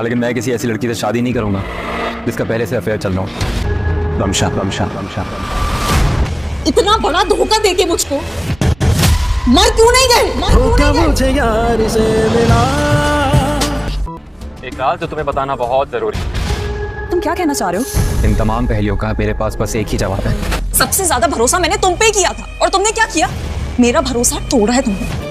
हाँ, लेकिन मैं किसी ऐसी लड़की से शादी नहीं करूंगा जिसका पहले से अफेयर चल रहा हो। रमशा रमशा रमशा इतना बड़ा धोखा देके मुझको मर क्यों नहीं गए? मुझे यार से मिला। एक राज जो तुम्हें बताना बहुत जरूरी है। तुम क्या कहना चाह रहे हो? इन तमाम पहेलियों का मेरे पास बस एक ही जवाब है। सबसे ज्यादा भरोसा मैंने तुम पे किया था और तुमने क्या किया? मेरा भरोसा तोड़ा है तुमने।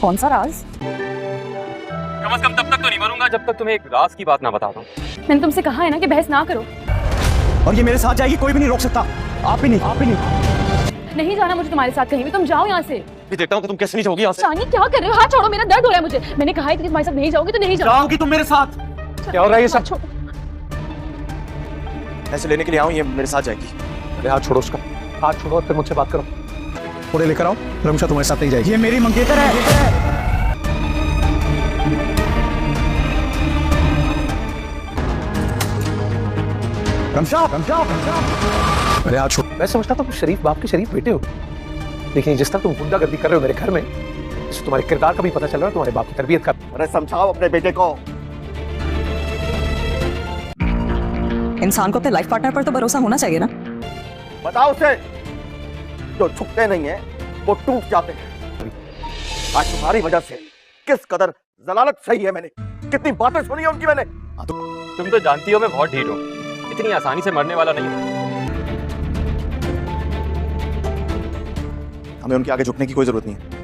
कौन सा राज? कम से कम तब तक तो नहीं मरूंगा जब तक तुम्हें एक राज की बात ना बता दूं। मैंने तुमसे कहा है ना कि बहस ना करो। और ये मेरे साथ जाएगी, कोई भी नहीं रोक सकता। आप भी नहीं। नहीं जाना मुझे तुम्हारे साथ कहीं भी। तुम जाओ यहाँ से। मैं देखता हूँ कि तुम कैसे नहीं जाओगी यहाँ से। शानी क्या कर रहे हो? हाथ छोड़ो, मेरा दर्द हो रहा है मुझे। मैंने कहा है कि तुम्हारे साथ नहीं जाओगी तो नहीं जाओगी। जाओगी तुम मेरे साथ। क्या हो रहा है ये सब? छोड़ो। ऐसे लेने के लिए आऊं, ये मेरे साथ जाएगी। अरे हाथ छोड़ो उसका, हाथ छोड़ो और फिर मुझसे बात करो। थोड़े लेकर आओ। रमशा तुम्हारे साथ नहीं जाएगी। ये मेरी मंगेतर है। रमशा रमशा रमशा। अरे हाथ छोड़ो। मैं समझता था तुम शरीफ बाप के शरीफ बेटे हो, लेकिन जिस तरह तुम गुंडागर्दी कर रहे हो मेरे घर में, इससे तुम्हारे किरदार का भी पता चल रहा है, तुम्हारे बाप की तरबियत का। अरे समझाओ अपने बेटे को। इंसान को अपने लाइफ पार्टनर पर तो भरोसा होना चाहिए ना। बताओ उसे, जो झुकते नहीं है वो टूट जाते हैं। आज तुम्हारी वजह से किस कदर जलालत सही है मैंने, कितनी बातें सुनी है उनकी मैंने। तुम तो जानती हो मैं बहुत ढीठ हूँ, इतनी आसानी से मरने वाला नहीं हूँ। हमें उनके आगे झुकने की कोई जरूरत नहीं है।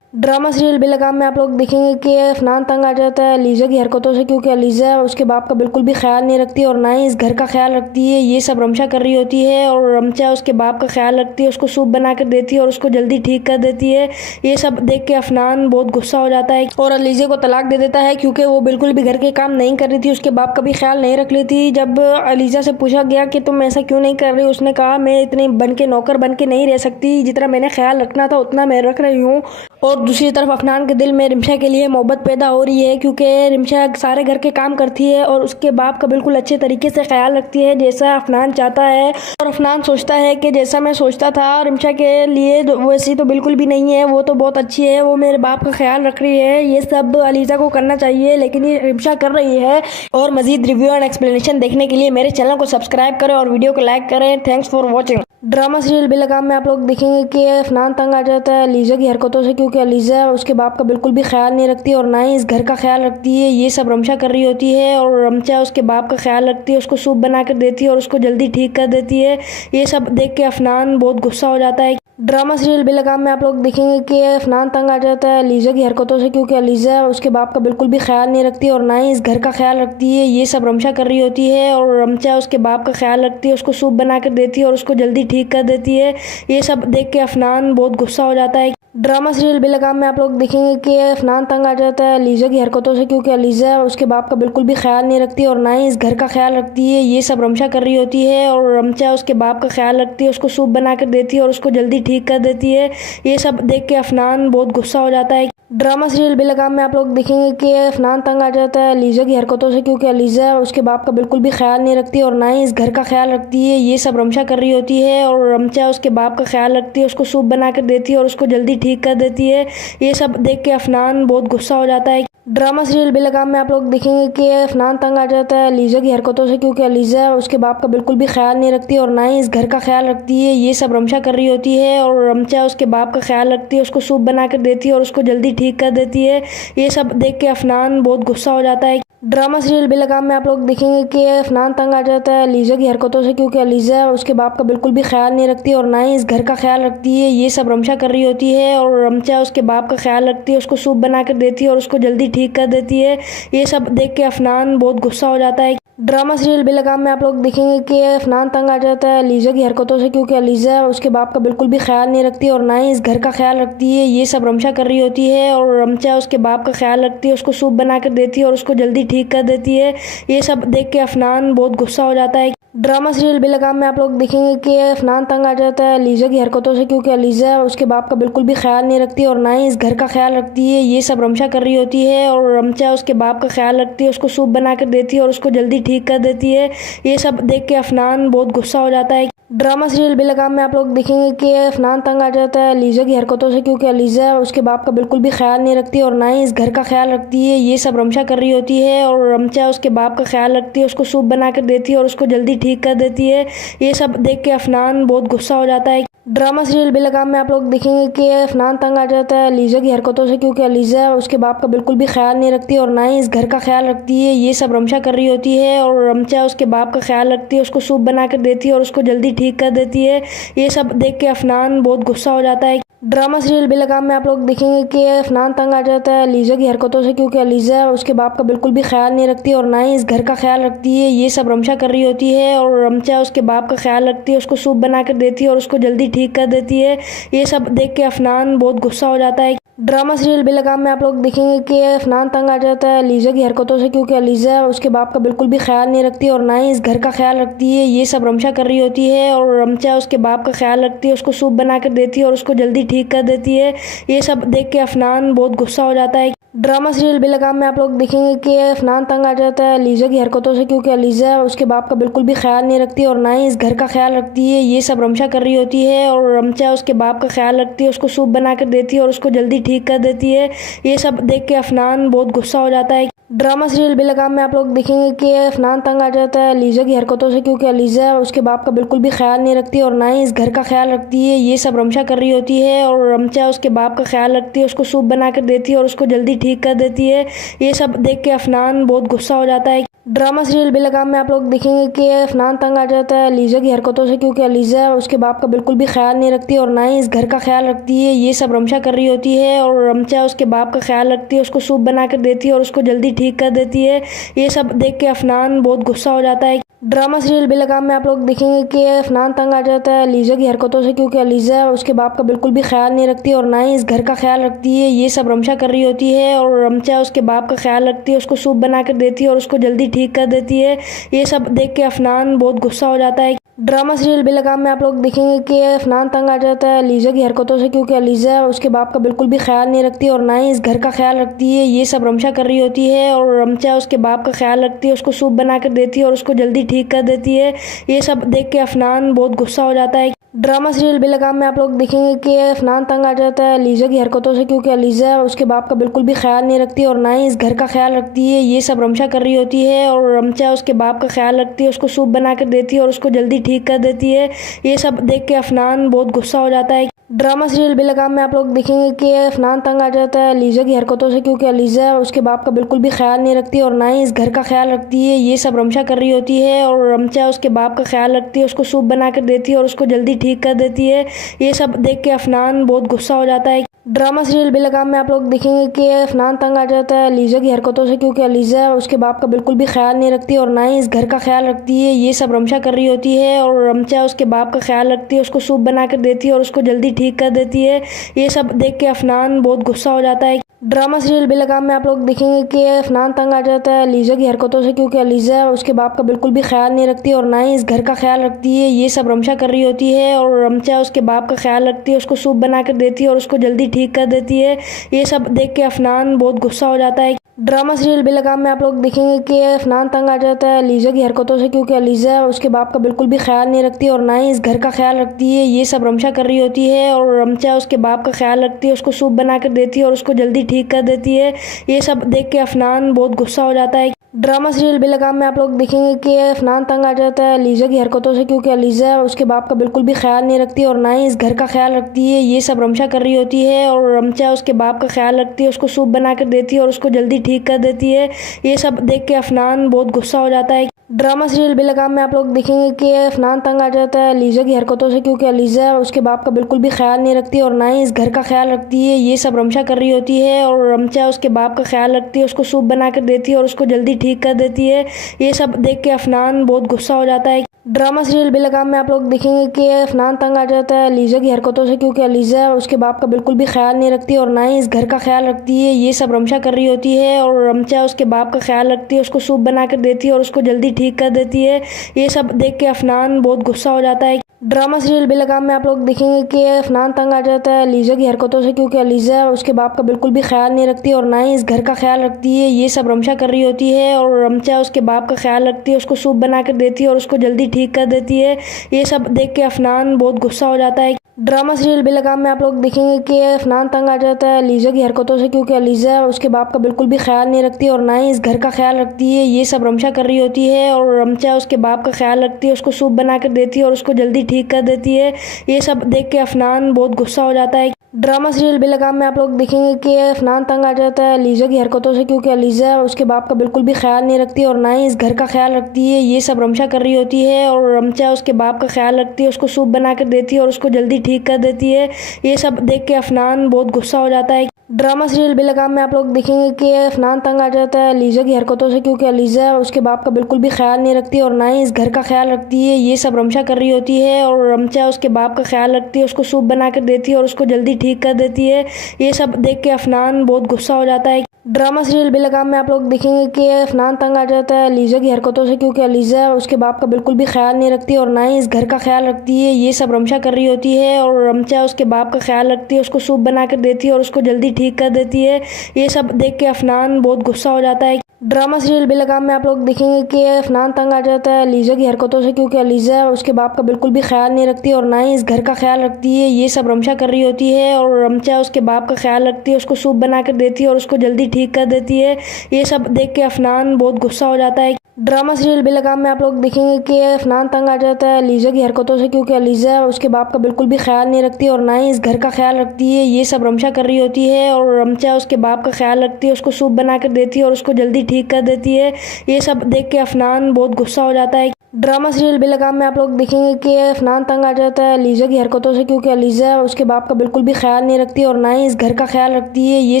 ड्रामा सीरियल बेलगाम में आप लोग देखेंगे कि अफनान तंग आ जाता है अलीज़ा की हरकतों से, क्योंकि अलीज़ा उसके बाप का बिल्कुल भी ख्याल नहीं रखती और ना ही इस घर का ख्याल रखती है। ये सब रमशा कर रही होती है और रमशा उसके बाप का ख्याल रखती है, उसको सूप बना कर देती है और उसको जल्दी ठीक कर देती है। ये सब देख के अफनान बहुत गुस्सा हो जाता है और अलीज़ा को तलाक दे देता है, क्योंकि वो बिल्कुल भी घर के काम नहीं कर रही थी, उसके बाप का भी ख्याल नहीं रख रही थी। जब अलीज़ा से पूछा गया कि तुम ऐसा क्यों नहीं कर रही, उसने कहा मैं इतनी बन के नौकर बन के नहीं रह सकती, जितना मैंने ख्याल रखना था उतना मैं रख रही हूँ। और दूसरी तरफ अफनान के दिल में रिमशा के लिए मोहब्बत पैदा हो रही है, क्योंकि रिमशा सारे घर के काम करती है और उसके बाप का बिल्कुल अच्छे तरीके से ख्याल रखती है, जैसा अफनान चाहता है। और अफनान सोचता है कि जैसा मैं सोचता था रिमशा के लिए वैसी तो बिल्कुल भी नहीं है, वो तो बहुत अच्छी है, वो मेरे बाप का ख्याल रख रही है। ये सब अलीज़ा को करना चाहिए, लेकिन ये रिमशा कर रही है। और मजीद रिव्यू एंड एक्सप्लेनेशन देखने के लिए मेरे चैनल को सब्सक्राइब करें और वीडियो को लाइक करें। Thanks for watching. Drama serial Belgaam में आप लोग देखेंगे कि अफनान तंग आ जाता है अलीज़ा की हरकतों से, क्योंकि अलीज़ा उसके बाप का बिल्कुल भी ख्याल नहीं रखती और ना ही इस घर का ख्याल रखती है। ये सब रमशा कर रही होती है और रमशा उसके बाप का ख्याल रखती है, उसको सूप बना कर देती है और उसको जल्दी ठीक कर देती है। ये सब देख के अफनान बहुत गुस्सा हो जाता है। ड्रामा सीरियल बेलगाम में आप लोग देखेंगे कि अफनान तंग आ जाता है अलीज़ा की हरकतों से, क्योंकि अलीज़ा उसके बाप का बिल्कुल भी ख्याल नहीं रखती और ना ही इस घर का ख्याल रखती है। ये सब रमशा कर रही होती है और रमशा उसके बाप का ख्याल रखती है, उसको सूप बना कर देती है और उसको जल्दी ठीक कर देती है। ये सब देख के अफनान बहुत गुस्सा हो जाता है। ड्रामा सीरियल बेलगाम में आप लोग देखेंगे कि अफनान तंग आ जाता है अलीज़ा की हरकतों से, क्योंकि अलीज़ा उसके बाप का बिल्कुल भी ख्याल नहीं रखती और ना ही इस घर का ख्याल रखती है। ये सब रमशा कर रही होती है और रमशा उसके बाप का ख्याल रखती है, उसको सूप बना कर देती है और उसको जल्दी ठीक कर देती है। ये सब देख के अफनान बहुत गुस्सा हो जाता है। ड्रामा सीरियल बेलगाम में आप लोग देखेंगे कि अफनान तंग आ जाता है अलीज़ा की हरकतों से, क्योंकि अलीज़ा उसके बाप का बिल्कुल भी ख्याल नहीं रखती और ना ही इस घर का ख्याल रखती है। ये सब रमशा कर रही होती है और रमशा उसके बाप का ख्याल रखती है, उसको सूप बना कर देती है और उसको जल्दी ठीक कर देती है। ये सब देख के अफनान बहुत गुस्सा हो जाता है। ड्रामा सीरियल बेलगाम में आप लोग देखेंगे कि अफनान तंग आ जाता है अलीज़ा की हरकतों से, क्योंकि अलीज़ा उसके बाप का बिल्कुल भी ख्याल नहीं रखती और ना ही इस घर का ख्याल रखती है। ये सब रमशा कर रही होती है और रमशा उसके बाप का ख्याल रखती है, उसको सूप बना कर देती है और उसको जल्दी ठीक कर देती है। ये सब देख के अफनान बहुत गुस्सा हो जाता है। ड्रामा सीरियल बेलगाम में आप लोग देखेंगे कि अफनान तंग आ जाता है अलीज़ा की हरकतों से, क्योंकि अलीज़ा उसके बाप का बिल्कुल भी ख्याल नहीं रखती और ना ही इस घर का ख्याल रखती है। ये सब रमशा कर रही होती है और रमशा उसके बाप का ख्याल रखती है, उसको सूप बना कर देती है और उसको जल्दी ठीक कर देती है। ये सब देख के अफनान बहुत गुस्सा हो जाता है। ड्रामा सीरियल बेलगाम में आप लोग देखेंगे कि अफनान तंग आ जाता है अलीज़ा की हरकतों से, क्योंकि अलीज़ा उसके बाप का बिल्कुल भी ख्याल नहीं रखती और ना ही इस घर का ख्याल रखती है। ये सब रमशा कर रही होती है और रमशा उसके बाप का ख्याल रखती है, उसको सूप बना कर देती है और उसको जल्दी ठीक कर देती है। ये सब देख के अफनान बहुत गुस्सा हो जाता है। ड्रामा सीरियल बेलगाम में आप लोग देखेंगे कि अफनान तंग आ जाता है अलीज़ा की हरकतों से, क्योंकि अलीज़ा उसके बाप का बिल्कुल भी ख्याल नहीं रखती और ना ही इस घर का ख्याल रखती है। ये सब रमशा कर रही होती है और रमशा उसके बाप का ख्याल रखती है, उसको सूप बना कर देती है और उसको जल्दी ठीक कर देती है। ये सब देख के अफनान बहुत गुस्सा हो जाता है। ड्रामा सीरियल बेलगाम में आप लोग देखेंगे कि अफनान तंग आ जाता है लीजा की हरकतों से, क्योंकि लीजा उसके बाप का बिल्कुल भी ख्याल नहीं रखती और ना ही इस घर का ख्याल रखती है। ये सब रमशा कर रही होती है और रमशा उसके बाप का ख्याल रखती है, उसको सूप बना कर देती है और उसको जल्दी ठीक कर देती है। ये सब देख के अफनान बहुत गुस्सा हो जाता है। ड्रामा सीरियल बेलगाम में आप लोग देखेंगे कि अफनान तंग आ जाता है लीजा की हरकतों से, क्योंकि लीजा उसके बाप का बिल्कुल भी ख्याल नहीं रखती और ना ही इस घर का ख्याल रखती है। ये सब रमशा कर रही होती है और रमशा उसके बाप का ख्याल रखती है, उसको सूप बना कर देती है और उसको जल्दी ठीक कर देती है। ये सब देख के अफनान बहुत गुस्सा हो जाता है। ड्रामा सीरियल बेलगाम में आप लोग देखेंगे कि अफनान तंग आ जाता है लीजा की हरकतों से, क्योंकि लीजा उसके बाप का बिल्कुल भी ख्याल नहीं रखती और ना ही इस घर का ख्याल रखती है। ये सब रमशा कर रही होती है और रमशा उसके बाप का ख्याल रखती है, उसको सूप बना कर देती है और उसको जल्दी ठीक कर देती है। ये सब देख के अफनान बहुत गुस्सा हो जाता है। ड्रामा सीरियल बेलगाम में आप लोग देखेंगे कि अफनान तंग आ जाता है लीजा की हरकतों से, क्योंकि लीजा उसके बाप का बिल्कुल भी ख्याल नहीं रखती और ना ही इस घर का ख्याल रखती है। ये सब रमशा कर रही होती है और रमशा उसके बाप का ख्याल रखती है, उसको सूप बना कर देती है और उसको जल्दी ठीक कर देती है। ये सब देख के अफनान बहुत गुस्सा हो जाता है। ड्रामा सीरियल बेलगाम में आप लोग देखेंगे कि अफनान तंग आ जाता है लीजा की हरकतों से, क्योंकि लीजा उसके बाप का बिल्कुल भी ख्याल नहीं रखती और ना ही इस घर का ख्याल रखती है। ये सब रमशा कर रही होती है और रमशा उसके बाप का ख्याल रखती है, उसको सूप बना कर देती है और उसको जल्दी ठीक कर देती है। ये सब देख के अफनान बहुत गुस्सा हो जाता है। ड्रामा सीरियल बेलगाम में आप लोग देखेंगे कि अफनान तंग आ जाता है लीजा की हरकतों से, क्योंकि लीजा उसके बाप का बिल्कुल भी ख्याल नहीं रखती और ना ही इस घर का ख्याल रखती है। ये सब रमशा कर रही होती है और रमशा उसके बाप का ख्याल रखती है, उसको सूप बना कर देती है और उसको जल्दी ठीक कर देती है। ये सब देख के अफनान बहुत गुस्सा हो जाता है। ड्रामा सीरियल बेलगाम में आप लोग देखेंगे कि अफनान तंग आ जाता है लीजा की हरकतों से, क्योंकि लीजा उसके बाप का बिल्कुल भी ख्याल नहीं रखती और ना ही इस घर का ख्याल रखती है। ये सब रमशा कर रही होती है और रमशा उसके बाप का ख्याल रखती है, उसको सूप बना कर देती है और उसको जल्दी ठीक कर देती है। ये सब देख के अफनान बहुत गुस्सा हो जाता है। ड्रामा सीरियल बेलगाम में आप लोग देखेंगे कि अफनान तंग आ जाता है लीजा की हरकतों से, क्योंकि लीजा उसके बाप का बिल्कुल भी ख्याल नहीं रखती और ना ही इस घर का ख्याल रखती है। ये सब रमशा कर रही होती है और रमशा उसके बाप का ख्याल रखती है, उसको सूप बना कर देती है और उसको जल्दी ठीक कर देती है। ये सब देख के अफनान बहुत गुस्सा हो जाता है। ड्रामा सीरियल बेलगाम में आप लोग देखेंगे कि अफनान तंग आ जाता है लीजा की हरकतों से, क्योंकि लीजा उसके बाप का बिल्कुल भी ख्याल नहीं रखती और ना ही इस घर का ख्याल रखती है। ये सब रमशा कर रही होती है और रमशा उसके बाप का ख्याल रखती है, उसको सूप बना कर देती है और उसको जल्दी ठीक कर देती है। ये सब देख के अफनान बहुत गुस्सा हो जाता है। ड्रामा सीरियल बेलगाम में आप लोग देखेंगे कि अफनान तंग आ जाता है लीजा की हरकतों से, क्योंकि लीजा उसके बाप का बिल्कुल भी ख्याल नहीं रखती और ना ही इस घर का ख्याल रखती है। ये सब रमशा कर रही होती है और रमशा उसके बाप का ख्याल रखती है, उसको सूप बना कर देती है और उसको जल्दी ठीक कर देती है। ये सब देख के अफनान बहुत गुस्सा हो जाता है। ड्रामा सीरियल बेलगाम में आप लोग देखेंगे कि अफनान तंग आ जाता है लीजा की हरकतों से, क्योंकि लीजा उसके बाप का बिल्कुल भी ख्याल नहीं रखती और ना ही इस घर का ख्याल रखती है। ये सब रमशा कर रही होती है और रमशा उसके बाप का ख्याल रखती है, उसको सूप बना कर देती है और उसको जल्दी ठीक कर देती है। ये सब देख के अफनान बहुत गुस्सा हो जाता है। ड्रामा सीरियल बेलगाम में आप लोग देखेंगे कि अफनान तंग आ जाता है लीजा की हरकतों से, क्योंकि लीजा उसके बाप का बिल्कुल भी ख्याल नहीं रखती और ना ही इस घर का ख्याल रखती है। ये सब रमशा कर रही होती है और रमशा उसके बाप का ख्याल रखती है, उसको सूप बना कर देती है और उसको जल्दी ठीक कर देती है। ये सब देख के अफनान बहुत गुस्सा हो जाता है। ड्रामा सीरियल बेलगाम में आप लोग देखेंगे कि अफनान तंग आ जाता है लीजा की हरकतों से, क्योंकि लीजा उसके बाप का बिल्कुल भी ख्याल नहीं रखती और ना ही इस घर का ख्याल रखती है। ये सब रमशा कर रही होती है और रमशा उसके बाप का ख्याल रखती है, उसको सूप बना कर देती है और उसको जल्दी ठीक कर देती है। ये सब देख के अफनान बहुत गुस्सा हो जाता है। ड्रामा सीरियल बेलगाम में आप लोग देखेंगे कि अफनान तंग आ जाता है लीजा की हरकतों से, क्योंकि लीजा उसके बाप का बिल्कुल भी ख्याल नहीं रखती और ना ही इस घर का ख्याल रखती है। ये सब रमशा कर रही होती है और रमशा उसके बाप का ख्याल रखती है, उसको सूप बना कर देती है और उसको जल्दी ठीक कर देती है। ये सब देख के अफनान बहुत गुस्सा हो जाता है। ड्रामा सीरियल बेलगाम में आप लोग देखेंगे कि अफनान तंग आ जाता है लीजा की हरकतों से, क्योंकि लीजा उसके बाप का बिल्कुल भी ख्याल नहीं रखती और ना ही इस घर का ख्याल रखती है। ये सब रमशा कर रही होती है और रमशा उसके बाप का ख्याल रखती है, उसको सूप बना कर देती है और उसको जल्दी ठीक कर देती है। ये सब देख के अफनान बहुत गुस्सा हो जाता है। ड्रामा सीरियल बेलगाम में आप लोग देखेंगे कि अफनान तंग आ जाता है लीजा की हरकतों से, क्योंकि लीजा उसके बाप का बिल्कुल भी ख्याल नहीं रखती और ना ही इस घर का ख्याल रखती है। ये सब रमशा कर रही होती है और रमशा उसके बाप का ख्याल रखती है, उसको सूप बना कर देती है और उसको जल्दी ठीक कर देती है। ये सब देख के अफनान बहुत गुस्सा हो जाता है। ड्रामा सीरियल बेलगाम में आप लोग देखेंगे कि अफनान तंग आ जाता है लीजा की हरकतों से, क्योंकि लीजा उसके बाप का बिल्कुल भी ख्याल नहीं रखती और ना ही इस घर का ख्याल रखती है। ये सब रमशा कर रही होती है और रमशा उसके बाप का ख्याल रखती है, उसको सूप बना कर देती है और उसको जल्दी ठीक कर देती है। ये सब देख के अफनान बहुत गुस्सा हो जाता है। ड्रामा सीरियल बेलगाम में आप लोग देखेंगे कि अफनान तंग आ जाता है लीजा की हरकतों से, क्योंकि लीजा उसके बाप का बिल्कुल भी ख्याल नहीं रखती और ना ही इस घर का ख्याल रखती है। ये सब रमशा कर रही होती है और रमशा उसके बाप का ख्याल रखती है, उसको सूप बना कर देती है और उसको जल्दी ठीक कर देती है। ये सब देख के अफनान बहुत गुस्सा हो जाता है। ड्रामा सीरियल बेलगाम में आप लोग देखेंगे कि अफनान तंग आ जाता है लीजा की हरकतों से, क्योंकि लीजा उसके बाप का बिल्कुल भी ख्याल नहीं रखती और ना ही इस घर का ख्याल रखती है। ये सब रमशा कर रही होती है और रमशा उसके बाप का ख्याल रखती है, उसको सूप बना कर देती है और उसको जल्दी ठीक कर देती है। ये सब देख के अफनान बहुत गुस्सा हो जाता है। ड्रामा सीरियल बेलगाम में आप लोग देखेंगे कि अफनान तंग आ जाता है लीजा की हरकतों से, क्योंकि लीजा उसके बाप का बिल्कुल भी ख्याल नहीं रखती और ना ही इस घर का ख्याल रखती है। ये सब रमशा कर रही होती है और रमशा उसके बाप का ख्याल रखती है, उसको सूप बना कर देती है और उसको जल्दी ठीक कर देती है। ये सब देख के अफनान बहुत गुस्सा हो जाता है। ड्रामा सीरियल बेलगाम में आप लोग देखेंगे कि अफनान तंग आ जाता है लीजा की हरकतों से, क्योंकि लीजा उसके बाप का बिल्कुल भी ख्याल नहीं रखती और ना ही इस घर का ख्याल रखती है। ये सब रमशा कर रही होती है और रमशा उसके बाप का ख्याल रखती है, उसको सूप बना कर देती है और उसको जल्दी ठीक कर देती है। ये सब देख के अफनान बहुत गुस्सा हो जाता है। ड्रामा सीरियल बेलगाम में आप लोग देखेंगे कि अफनान तंग आ जाता है लीजा की हरकतों से, क्योंकि लीजा उसके बाप का बिल्कुल भी ख्याल नहीं रखती और ना ही इस घर का ख्याल रखती है। ये सब रमशा कर रही होती है और रमशा उसके बाप का ख्याल रखती है, उसको सूप बना कर देती है और उसको जल्दी ठीक कर देती है। ये सब देख के अफनान बहुत गुस्सा हो जाता है। ड्रामा सीरियल बेलगाम में आप लोग देखेंगे कि अफनान तंग आ जाता है लीजा की हरकतों से, क्योंकि लीजा उसके बाप का बिल्कुल भी ख्याल नहीं रखती और ना ही इस घर का ख्याल रखती है। ये सब रमशा कर रही होती है और रमशा उसके बाप का ख्याल रखती है, उसको सूप बना कर देती है और उसको जल्दी ठीक कर देती है। ये सब देख के अफनान बहुत गुस्सा हो जाता है। ड्रामा सीरियल बेलगाम में आप लोग देखेंगे कि अफनान तंग आ जाता है लीजा की हरकतों से, क्योंकि लीजा उसके बाप का बिल्कुल भी ख्याल नहीं रखती और ना ही इस घर का ख्याल रखती है। ये सब रमशा कर रही होती है और रमशा उसके बाप का ख्याल रखती है, उसको सूप बना कर देती है और उसको जल्दी ठीक कर देती है। ये सब देख के अफनान बहुत गुस्सा हो जाता है। ड्रामा सीरियल बेलगाम में आप लोग देखेंगे कि अफनान तंग आ जाता है लीजा की हरकतों से, क्योंकि लीजा उसके बाप का बिल्कुल भी ख्याल नहीं रखती और ना ही इस घर का ख्याल रखती है। ये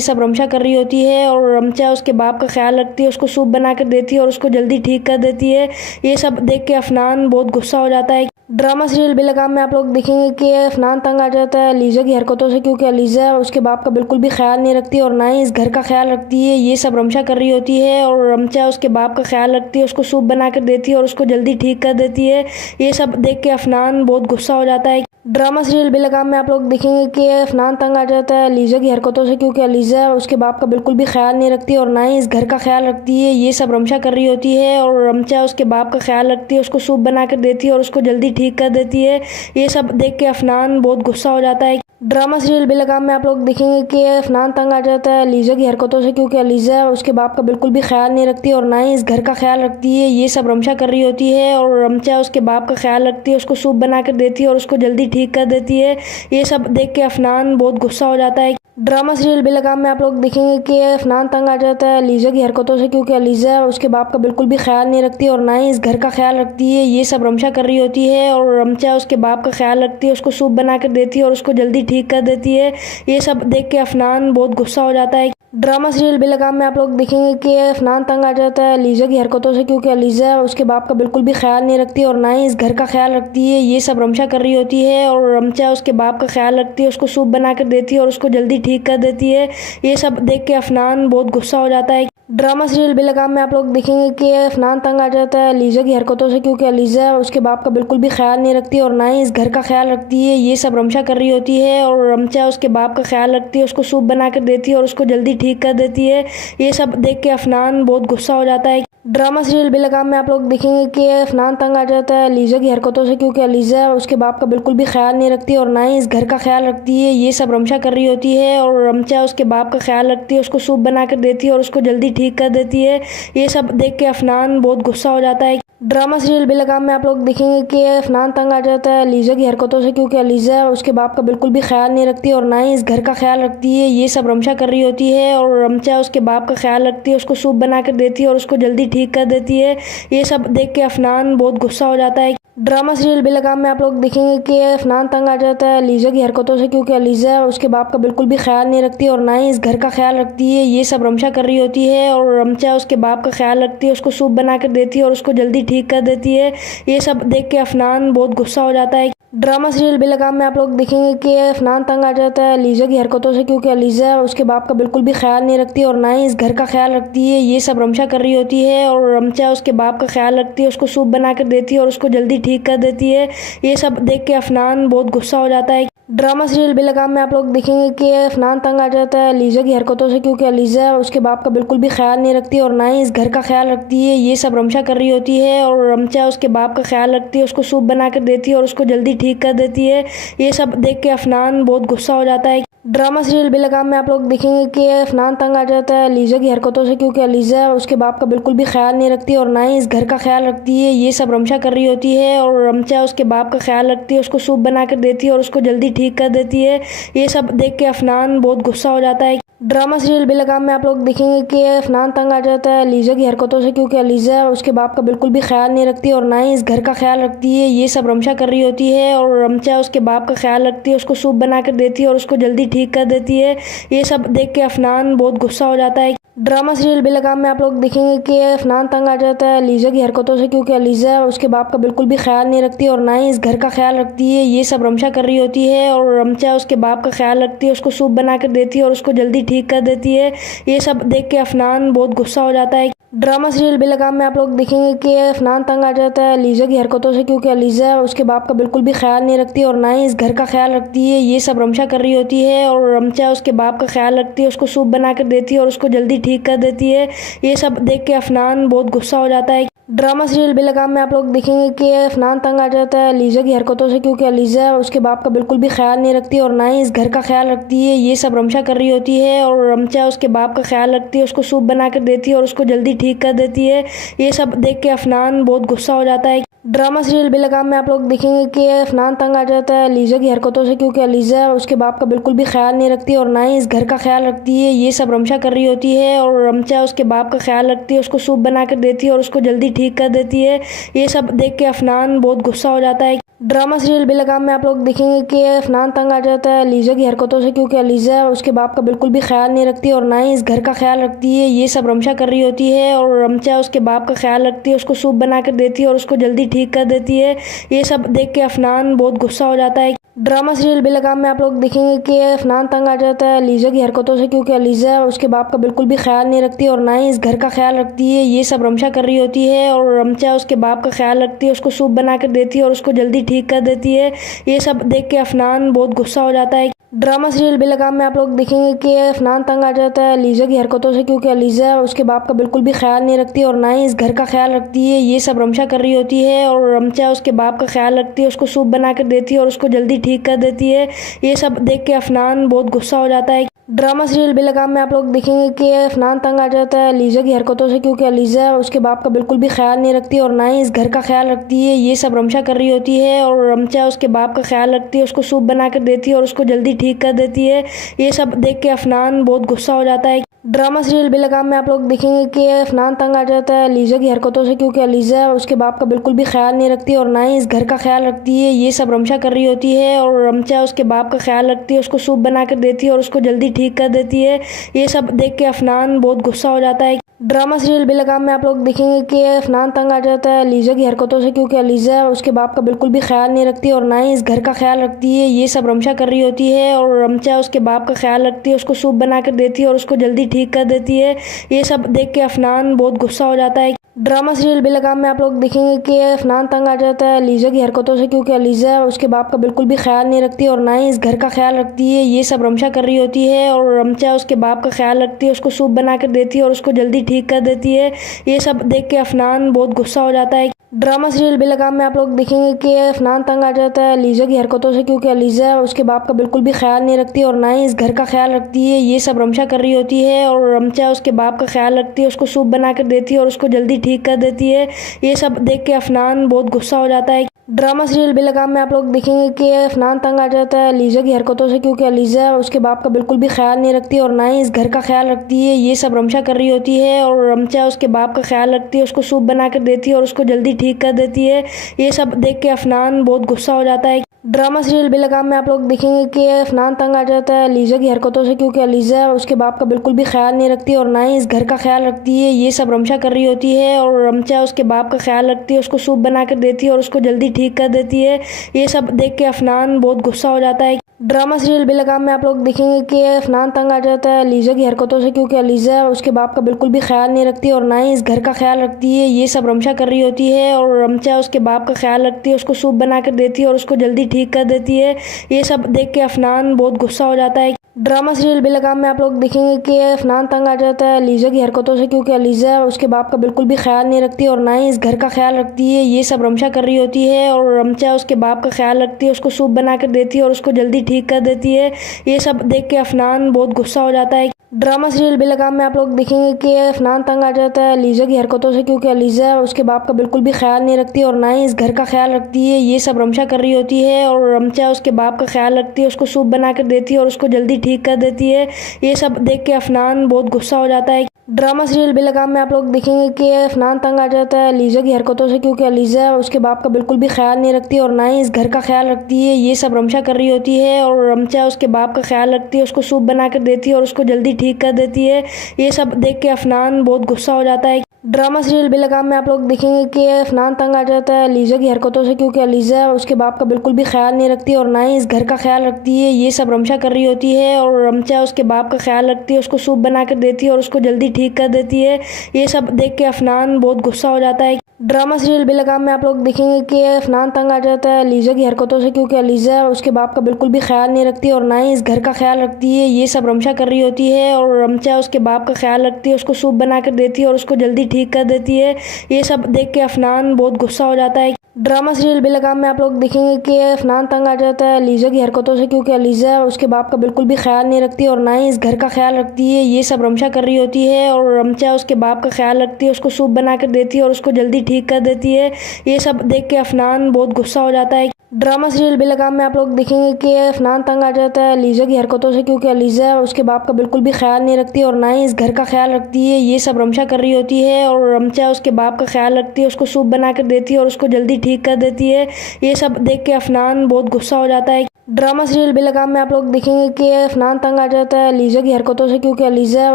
सब रमशा कर रही होती है और रमशा उसके बाप का ख्याल रखती है, उसको सूप बना कर देती है और उसको जल्दी ठीक कर देती है। ये सब देख के अफनान बहुत गुस्सा हो जाता है। ड्रामा सीरियल बेलगाम में आप लोग देखेंगे कि अफनान तंग आ जाता है लीजा की हरकतों से, क्योंकि लीजा उसके बाप का बिल्कुल भी ख्याल नहीं रखती और ना ही इस घर का ख्याल रखती है। ये सब रमशा कर रही होती है और रमशा उसके बाप का ख्याल रखती है, उसको सूप बना कर देती है और उसको जल्दी ठीक कर देती है। ये सब देख के अफनान बहुत गुस्सा हो जाता है। ड्रामा सीरियल बेलगाम में आप लोग देखेंगे कि अफनान तंग आ जाता है लीजा की हरकतों से, क्योंकि लीजा उसके बाप का बिल्कुल भी ख्याल नहीं रखती और ना ही इस घर का ख्याल रखती है। ये सब रमशा कर रही होती है और रमशा उसके बाप का ख्याल रखती है, उसको सूप बना कर देती है और उसको जल्दी ठीक कर देती है। ये सब देख के अफनान बहुत गुस्सा हो जाता है। ड्रामा सीरियल बेलगाम में आप लोग देखेंगे कि अफनान तंग आ जाता है लीजा की हरकतों से, क्योंकि लीजा उसके बाप का बिल्कुल भी ख्याल नहीं रखती और ना ही इस घर का ख्याल रखती है। ये सब रमशा कर रही होती है और रमशा उसके बाप का ख्याल रखती है, उसको सूप बना कर देती है और उसको जल्दी ठीक कर देती है। ये सब देख के अफनान बहुत गुस्सा हो जाता है। ड्रामा सीरियल बेलगाम में आप लोग देखेंगे कि अफनान तंग आ जाता है लीजा की हरकतों से, क्योंकि लीजा उसके बाप का बिल्कुल भी ख्याल नहीं रखती और ना ही इस घर का ख्याल रखती है। ये सब रमशा कर रही होती है और रमशा उसके बाप का ख्याल रखती है, उसको सूप बना कर देती है और उसको जल्दी ठीक कर देती है। ये सब देख के अफनान बहुत गुस्सा हो जाता है। ड्रामा सीरियल बेलगाम में आप लोग देखेंगे कि अफनान तंग आ जाता है लीजा की हरकतों से, क्योंकि लीजा उसके बाप का बिल्कुल भी ख्याल नहीं रखती और ना ही इस घर का ख्याल रखती है। ये सब रमशा कर रही होती है और रमशा उसके बाप का ख्याल रखती है, उसको सूप बना कर देती है और उसको जल्दी ठीक कर देती है। ये सब देख के अफनान बहुत गुस्सा हो जाता है। ड्रामा सीरियल बेलगाम में आप लोग देखेंगे कि अफनान तंग आ जाता है लीजा की हरकतों से, क्योंकि लीजा उसके बाप का बिल्कुल भी ख्याल नहीं रखती और ना ही इस घर का ख्याल रखती है। ये सब रमशा कर रही होती है और रमशा उसके बाप का ख्याल रखती है, उसको सूप बना कर देती है और उसको जल्दी ठीक कर देती है। ये सब देख के अफनान बहुत गुस्सा हो जाता है। ड्रामा सीरियल बेलगाम में आप लोग देखेंगे कि अफनान तंग आ जाता है लीजा की हरकतों से, क्योंकि लीजा उसके बाप का बिल्कुल भी ख्याल नहीं रखती और ना ही इस घर का ख्याल रखती है। ये सब रमशा कर रही होती है और रमशा उसके बाप का ख्याल रखती है, उसको सूप बना कर देती है और उसको जल्दी ठीक कर देती है। ये सब देख के अफनान बहुत गुस्सा हो जाता है। ड्रामा सीरियल बेलगाम में आप लोग देखेंगे कि अफनान तंग आ जाता है लीजा की हरकतों से, क्योंकि लीजा उसके बाप का बिल्कुल भी ख्याल नहीं रखती और ना ही इस घर का ख्याल रखती है। ये सब रमशा कर रही होती है और रमशा उसके बाप का ख्याल रखती है, उसको सूप बना कर देती है और उसको जल्दी ठीक कर देती है। ये सब देख के अफनान बहुत गुस्सा हो जाता है। ड्रामा सीरियल बेलगाम में आप लोग देखेंगे कि अफनान तंग आ जाता है लीजा की हरकतों से, क्योंकि लीजा उसके बाप का बिल्कुल भी ख्याल नहीं रखती और ना ही इस घर का ख्याल रखती है। ये सब रमशा कर रही होती है और रमशा उसके बाप का ख्याल रखती है, उसको सूप बना कर देती है और उसको जल्दी ठीक कर देती है। ये सब देख के अफनान बहुत गुस्सा हो जाता है। ड्रामा सीरियल बेलगाम में आप लोग देखेंगे कि अफनान तंग आ जाता है लीजा की हरकतों से, क्योंकि अलीज़ा उसके बाप का बिल्कुल भी ख्याल नहीं रखती और ना ही इस घर का ख्याल रखती है। ये सब रमशा कर रही होती है और रमशा उसके बाप का ख्याल रखती है, उसको सूप बना कर देती है और उसको जल्दी ठीक कर देती है। ये सब देख के अफनान बहुत गुस्सा हो जाता है। ड्रामा सीरियल बेलगाम में आप लोग देखेंगे कि अफनान तंग आ जाता है लीजा की हरकतों से, क्योंकि अलीज़ा उसके बाप का बिल्कुल भी ख्याल नहीं रखती और ना ही इस घर का ख्याल रखती है। ये सब रमशा कर रही होती है और रमशा उसके बाप का ख्याल रखती है, उसको सूप बना कर देती है और उसको जल्दी ठीक कर देती है। ये सब देख के अफनान बहुत गुस्सा हो जाता है। ड्रामा सीरियल बेलगाम में आप लोग देखेंगे कि अफनान तंग आ जाता है लीजा की हरकतों से, क्योंकि अलीज़ा उसके बाप का बिल्कुल भी ख्याल नहीं रखती और ना ही इस घर का ख्याल रखती है। ये सब रमशा कर रही होती है और रमशा उसके बाप का ख्याल रखती है, उसको सूप बना कर देती है और उसको जल्दी ठीक कर देती है। ये सब देख के अफनान बहुत गुस्सा हो जाता है। ड्रामा सीरियल बेलगाम में आप लोग देखेंगे कि अफनान तंग आ जाता है लीजा की हरकतों से, क्योंकि अलीज़ा उसके बाप का बिल्कुल भी ख्याल नहीं रखती और ना ही इस घर का ख्याल रखती है। ये सब रमशा कर रही होती है और रमशा उसके बाप का ख्याल रखती है, उसको सूप बना कर देती है और उसको जल्दी ठीक कर देती है। ये सब देख के अफनान बहुत गुस्सा हो जाता है। ड्रामा सीरियल बेलगाम में आप लोग देखेंगे कि अफनान तंग आ जाता है लीजा की हरकतों से, क्योंकि अलीज़ा उसके बाप का बिल्कुल भी ख्याल नहीं रखती और ना ही इस घर का ख्याल रखती है। ये सब रमशा कर रही होती है और रमशा उसके बाप का ख्याल रखती है, उसको सूप बना कर देती है और उसको जल्दी ठीक कर देती है। ये सब देख के अफनान बहुत गुस्सा हो जाता है। ड्रामा सीरियल बेलगाम में आप लोग देखेंगे कि अफनान तंग आ जाता है लीजा की हरकतों से, क्योंकि अलीज़ा उसके बाप का बिल्कुल भी ख्याल नहीं रखती और ना ही इस घर का ख्याल रखती है। ये सब रमशा कर रही होती है और रमशा उसके बाप का ख्याल रखती है, उसको सूप बना कर देती है और उसको जल्दी ठीक कर देती है। ये सब देख के अफनान बहुत गुस्सा हो जाता है। ड्रामा सीरियल बेलगाम में आप लोग देखेंगे कि अफनान तंग आ जाता है लीजा की हरकतों से, क्योंकि अलीज़ा उसके बाप का बिल्कुल भी ख्याल नहीं रखती और ना ही इस घर का ख्याल रखती है। ये सब रमशा कर रही होती है और रमशा उसके बाप का ख्याल रखती है, उसको सूप बना कर देती है और उसको जल्दी ठीक कर देती है। ये सब देख के अफनान बहुत गुस्सा हो जाता है। ड्रामा सीरियल बेलगाम में आप लोग देखेंगे कि अफनान तंग आ जाता है लीजा की हरकतों से, क्योंकि अलीज़ा उसके बाप का बिल्कुल भी ख्याल नहीं रखती और ना ही इस घर का ख्याल रखती है। ये सब रमशा कर रही होती है और रमशा उसके बाप का ख्याल रखती है, उसको सूप बना कर देती है और उसको जल्दी ठीक कर देती है। ये सब देख के अफनान बहुत गुस्सा हो जाता है। ड्रामा सीरियल बेलगाम में आप लोग देखेंगे कि अफनान तंग आ जाता है लीजा की हरकतों से, क्योंकि अलीज़ा उसके बाप का बिल्कुल भी ख्याल नहीं रखती और ना ही इस घर का ख्याल रखती है। ये सब रमशा कर रही होती है और रमशा उसके बाप का ख्याल रखती है, उसको सूप बना कर देती है और उसको जल्दी ठीक कर देती है। ये सब देख के अफनान बहुत गुस्सा हो जाता है। ड्रामा सीरियल बेलगाम में आप लोग देखेंगे कि अफनान तंग आ जाता है लीजा की हरकतों से, क्योंकि अलीज़ा उसके बाप का बिल्कुल भी ख्याल नहीं रखती और ना ही इस घर का ख्याल रखती है। ये सब रमशा कर रही होती है और रमशा उसके बाप का ख्याल रखती है, उसको सूप बना कर देती है और उसको जल्दी ठीक कर देती है। ये सब देख के अफनान बहुत गुस्सा हो जाता है। ड्रामा सीरियल बेलगाम में आप लोग देखेंगे कि अफनान तंग आ जाता है लीजा की हरकतों से, क्योंकि अलीज़ा उसके बाप का बिल्कुल भी ख्याल नहीं रखती और ना ही इस घर का ख्याल रखती है। ये सब रमशा कर रही होती है और रमशा उसके बाप का ख्याल रखती है, उसको सूप बना कर देती है और उसको जल्दी ठीक कर देती है। ये सब देख के अफनान बहुत गुस्सा हो जाता है। ड्रामा सीरियल बेलगाम में आप लोग देखेंगे कि अफनान तंग आ जाता है लीजा की हरकतों से, क्योंकि अलीज़ा उसके बाप का बिल्कुल भी ख्याल नहीं रखती और ना ही इस घर का ख्याल रखती है। ये सब रमशा कर रही होती है और रमशा उसके बाप का ख्याल रखती है, उसको सूप बना कर देती है और उसको जल्दी ठीक कर देती है। ये सब देख के अफनान बहुत गुस्सा हो जाता है। ड्रामा सीरियल बेलगाम में आप लोग देखेंगे कि अफनान तंग आ जाता है लीजा की हरकतों से, क्योंकि अलीज़ा उसके बाप का बिल्कुल भी ख्याल नहीं रखती और ना ही इस घर का ख्याल रखती है। ये सब रमशा कर रही होती है और रमशा उसके बाप का ख्याल रखती है, उसको सूप बना कर देती है और उसको जल्दी ठीक कर देती है। ये सब देख के अफनान बहुत गुस्सा हो जाता है। ड्रामा सीरियल बेलगाम में आप लोग देखेंगे कि अफनान तंग आ जाता है लीजा की हरकतों से, क्योंकि अलीज़ा उसके बाप का बिल्कुल भी ख्याल नहीं रखती और ना ही इस घर का ख्याल रखती है। ये सब रमशा कर रही होती है और रमशा उसके बाप का ख्याल रखती है, उसको सूप बना कर देती है और उसको जल्दी ठीक कर देती है। ये सब देख के अफनान बहुत गुस्सा हो जाता है। ड्रामा सीरियल बेलगाम में आप लोग देखेंगे कि अफनान तंग आ जाता है लीजा की हरकतों से, क्योंकि अलीज़ा उसके बाप का बिल्कुल भी ख्याल नहीं रखती और ना ही इस घर का ख्याल रखती है। ये सब रमशा कर रही होती है और रमशा उसके बाप का ख्याल रखती है, उसको सूप बना कर देती है और उसको जल्दी ठीक कर देती है। ये सब देख के अफनान बहुत गुस्सा हो जाता है। ड्रामा सीरियल बेलगाम में आप लोग देखेंगे कि अफनान तंग आ जाता है लीजा की हरकतों से, क्योंकि अलीज़ा उसके बाप का बिल्कुल भी ख्याल नहीं रखती और ना ही इस घर का ख्याल रखती है। ये सब रमशा कर रही होती है और रमशा उसके बाप का ख्याल रखती है, उसको सूप बना कर देती है और उसको जल्दी ठीक कर देती है। ये सब देख के अफनान बहुत गुस्सा हो जाता है। ड्रामा सीरियल बेलगाम में आप लोग देखेंगे कि अफनान तंग आ जाता है लीजा की हरकतों से, क्योंकि अलीज़ा उसके बाप का बिल्कुल भी ख्याल नहीं रखती और ना ही इस घर का ख्याल रखती है। ये सब रमशा कर रही होती है और रमशा उसके बाप का ख्याल रखती है, उसको सूप बना कर देती है और उसको जल्दी ठीक कर देती है। ये सब देख के अफनान बहुत गुस्सा हो जाता है। ड्रामा सीरियल बेलगाम में आप लोग देखेंगे कि अफनान तंग आ जाता है लीजा की हरकतों से, क्योंकि लीजा उसके बाप का बिल्कुल भी ख्याल नहीं रखती और ना ही इस घर का ख्याल रखती है। ये सब रमशा कर रही होती है और रमशा उसके बाप का ख्याल रखती है, उसको सूप बना कर देती है और उसको जल्दी ठीक कर देती है। ये सब देख के अफनान बहुत गुस्सा हो जाता है। ड्रामा सीरियल बेलगाम में आप लोग देखेंगे कि अफनान तंग आ जाता है लीजा की हरकतों से, क्योंकि लीजा उसके बाप का बिल्कुल भी ख्याल नहीं रखती और ना ही इस घर का ख्याल रखती है। ये सब रमशा कर रही होती है और रमशा उसके बाप का ख्याल रखती है, उसको सूप बना कर देती है और उसको जल्दी ठीक कर देती है। ये सब देख के अफनान बहुत गुस्सा हो जाता है। ड्रामा सीरियल बेलगाम में आप लोग देखेंगे कि अफनान तंग आ जाता है लीजा की हरकतों से, क्योंकि लीजा उसके बाप का बिल्कुल भी ख्याल नहीं रखती और ना ही इस घर का ख्याल रखती है। ये सब रमशा कर रही होती है और रमशा उसके बाप का ख्याल रखती है, उसको सूप बना कर देती है और उसको जल्दी ठीक कर देती है। ये सब देख के अफनान बहुत गुस्सा हो जाता है। ड्रामा सीरियल बेलगाम में आप लोग देखेंगे कि अफनान तंग आ जाता है लीजा की हरकतों से, क्योंकि लीजा उसके बाप का बिल्कुल भी ख्याल नहीं रखती और ना ही इस घर का ख्याल रखती है। ये सब रमशा कर रही होती है और रमशा उसके बाप का ख्याल रखती है, उसको सूप बना कर देती है और उसको जल्दी ठीक कर देती है। ये सब देख के अफनान बहुत गुस्सा हो जाता है। ड्रामा सीरियल बेलगाम में आप लोग देखेंगे कि अफनान तंग आ जाता है लीजा की हरकतों से, क्योंकि लीजा उसके बाप का बिल्कुल भी ख्याल नहीं रखती और ना ही इस घर का ख्याल रखती है। ये सब रमशा कर रही होती है और रमशा उसके बाप का ख्याल रखती है, उसको सूप बना कर देती है और उसको जल्दी ठीक कर देती है। ये सब देख के अफनान बहुत गुस्सा हो जाता है। ड्रामा सीरियल बेलगाम में आप लोग देखेंगे कि अफनान तंग आ जाता है लीजा की हरकतों से, क्योंकि लीजा उसके बाप का बिल्कुल भी ख्याल नहीं रखती और ना ही इस घर का ख्याल रखती है। ये सब रमशा कर रही होती है और रमशा उसके बाप का ख्याल रखती है, उसको सूप बना कर देती है और उसको जल्दी ठीक कर देती है। ये सब देख के अफनान बहुत गुस्सा हो जाता है। ड्रामा सीरियल बेलगाम में आप लोग देखेंगे कि अफनान तंग आ जाता है लीजा की हरकतों से, क्योंकि लीजा उसके बाप का बिल्कुल भी ख्याल नहीं रखती और ना ही इस घर का ख्याल रखती है। ये सब रमशा कर रही होती है और रमशा उसके बाप का ख्याल रखती है, उसको सूप बना कर देती है और उसको जल्दी ठीक कर देती है। ये सब देख के अफनान बहुत गुस्सा हो जाता है। ड्रामा सीरियल बेलगाम में आप लोग देखेंगे कि अफनान तंग आ जाता है लीजा की हरकतों से, क्योंकि लीजा उसके बाप का बिल्कुल भी ख्याल नहीं रखती और ना ही इस घर का ख्याल रखती है। ये सब रमशा कर रही होती है और रमशा उसके बाप का ख्याल रखती है, उसको सूप बना कर देती है और उसको जल्दी ठीक कर देती है। ये सब देख के अफनान बहुत गुस्सा हो जाता है। ड्रामा सीरियल बेलगाम में आप लोग देखेंगे कि अफनान तंग आ जाता है लीजा की हरकतों से, क्योंकि लीजा उसके बाप का बिल्कुल भी ख्याल नहीं रखती और ना ही इस घर का ख्याल रखती है। ये सब रमशा कर रही होती है और रमशा उसके बाप का ख्याल रखती है, उसको सूप बना कर देती है और उसको जल्दी ठीक कर देती है। ये सब देख के अफनान बहुत गुस्सा हो जाता है। ड्रामा सीरियल बेलगाम में आप लोग देखेंगे कि अफनान तंग आ जाता है लीजा की हरकतों से, क्योंकि लीजा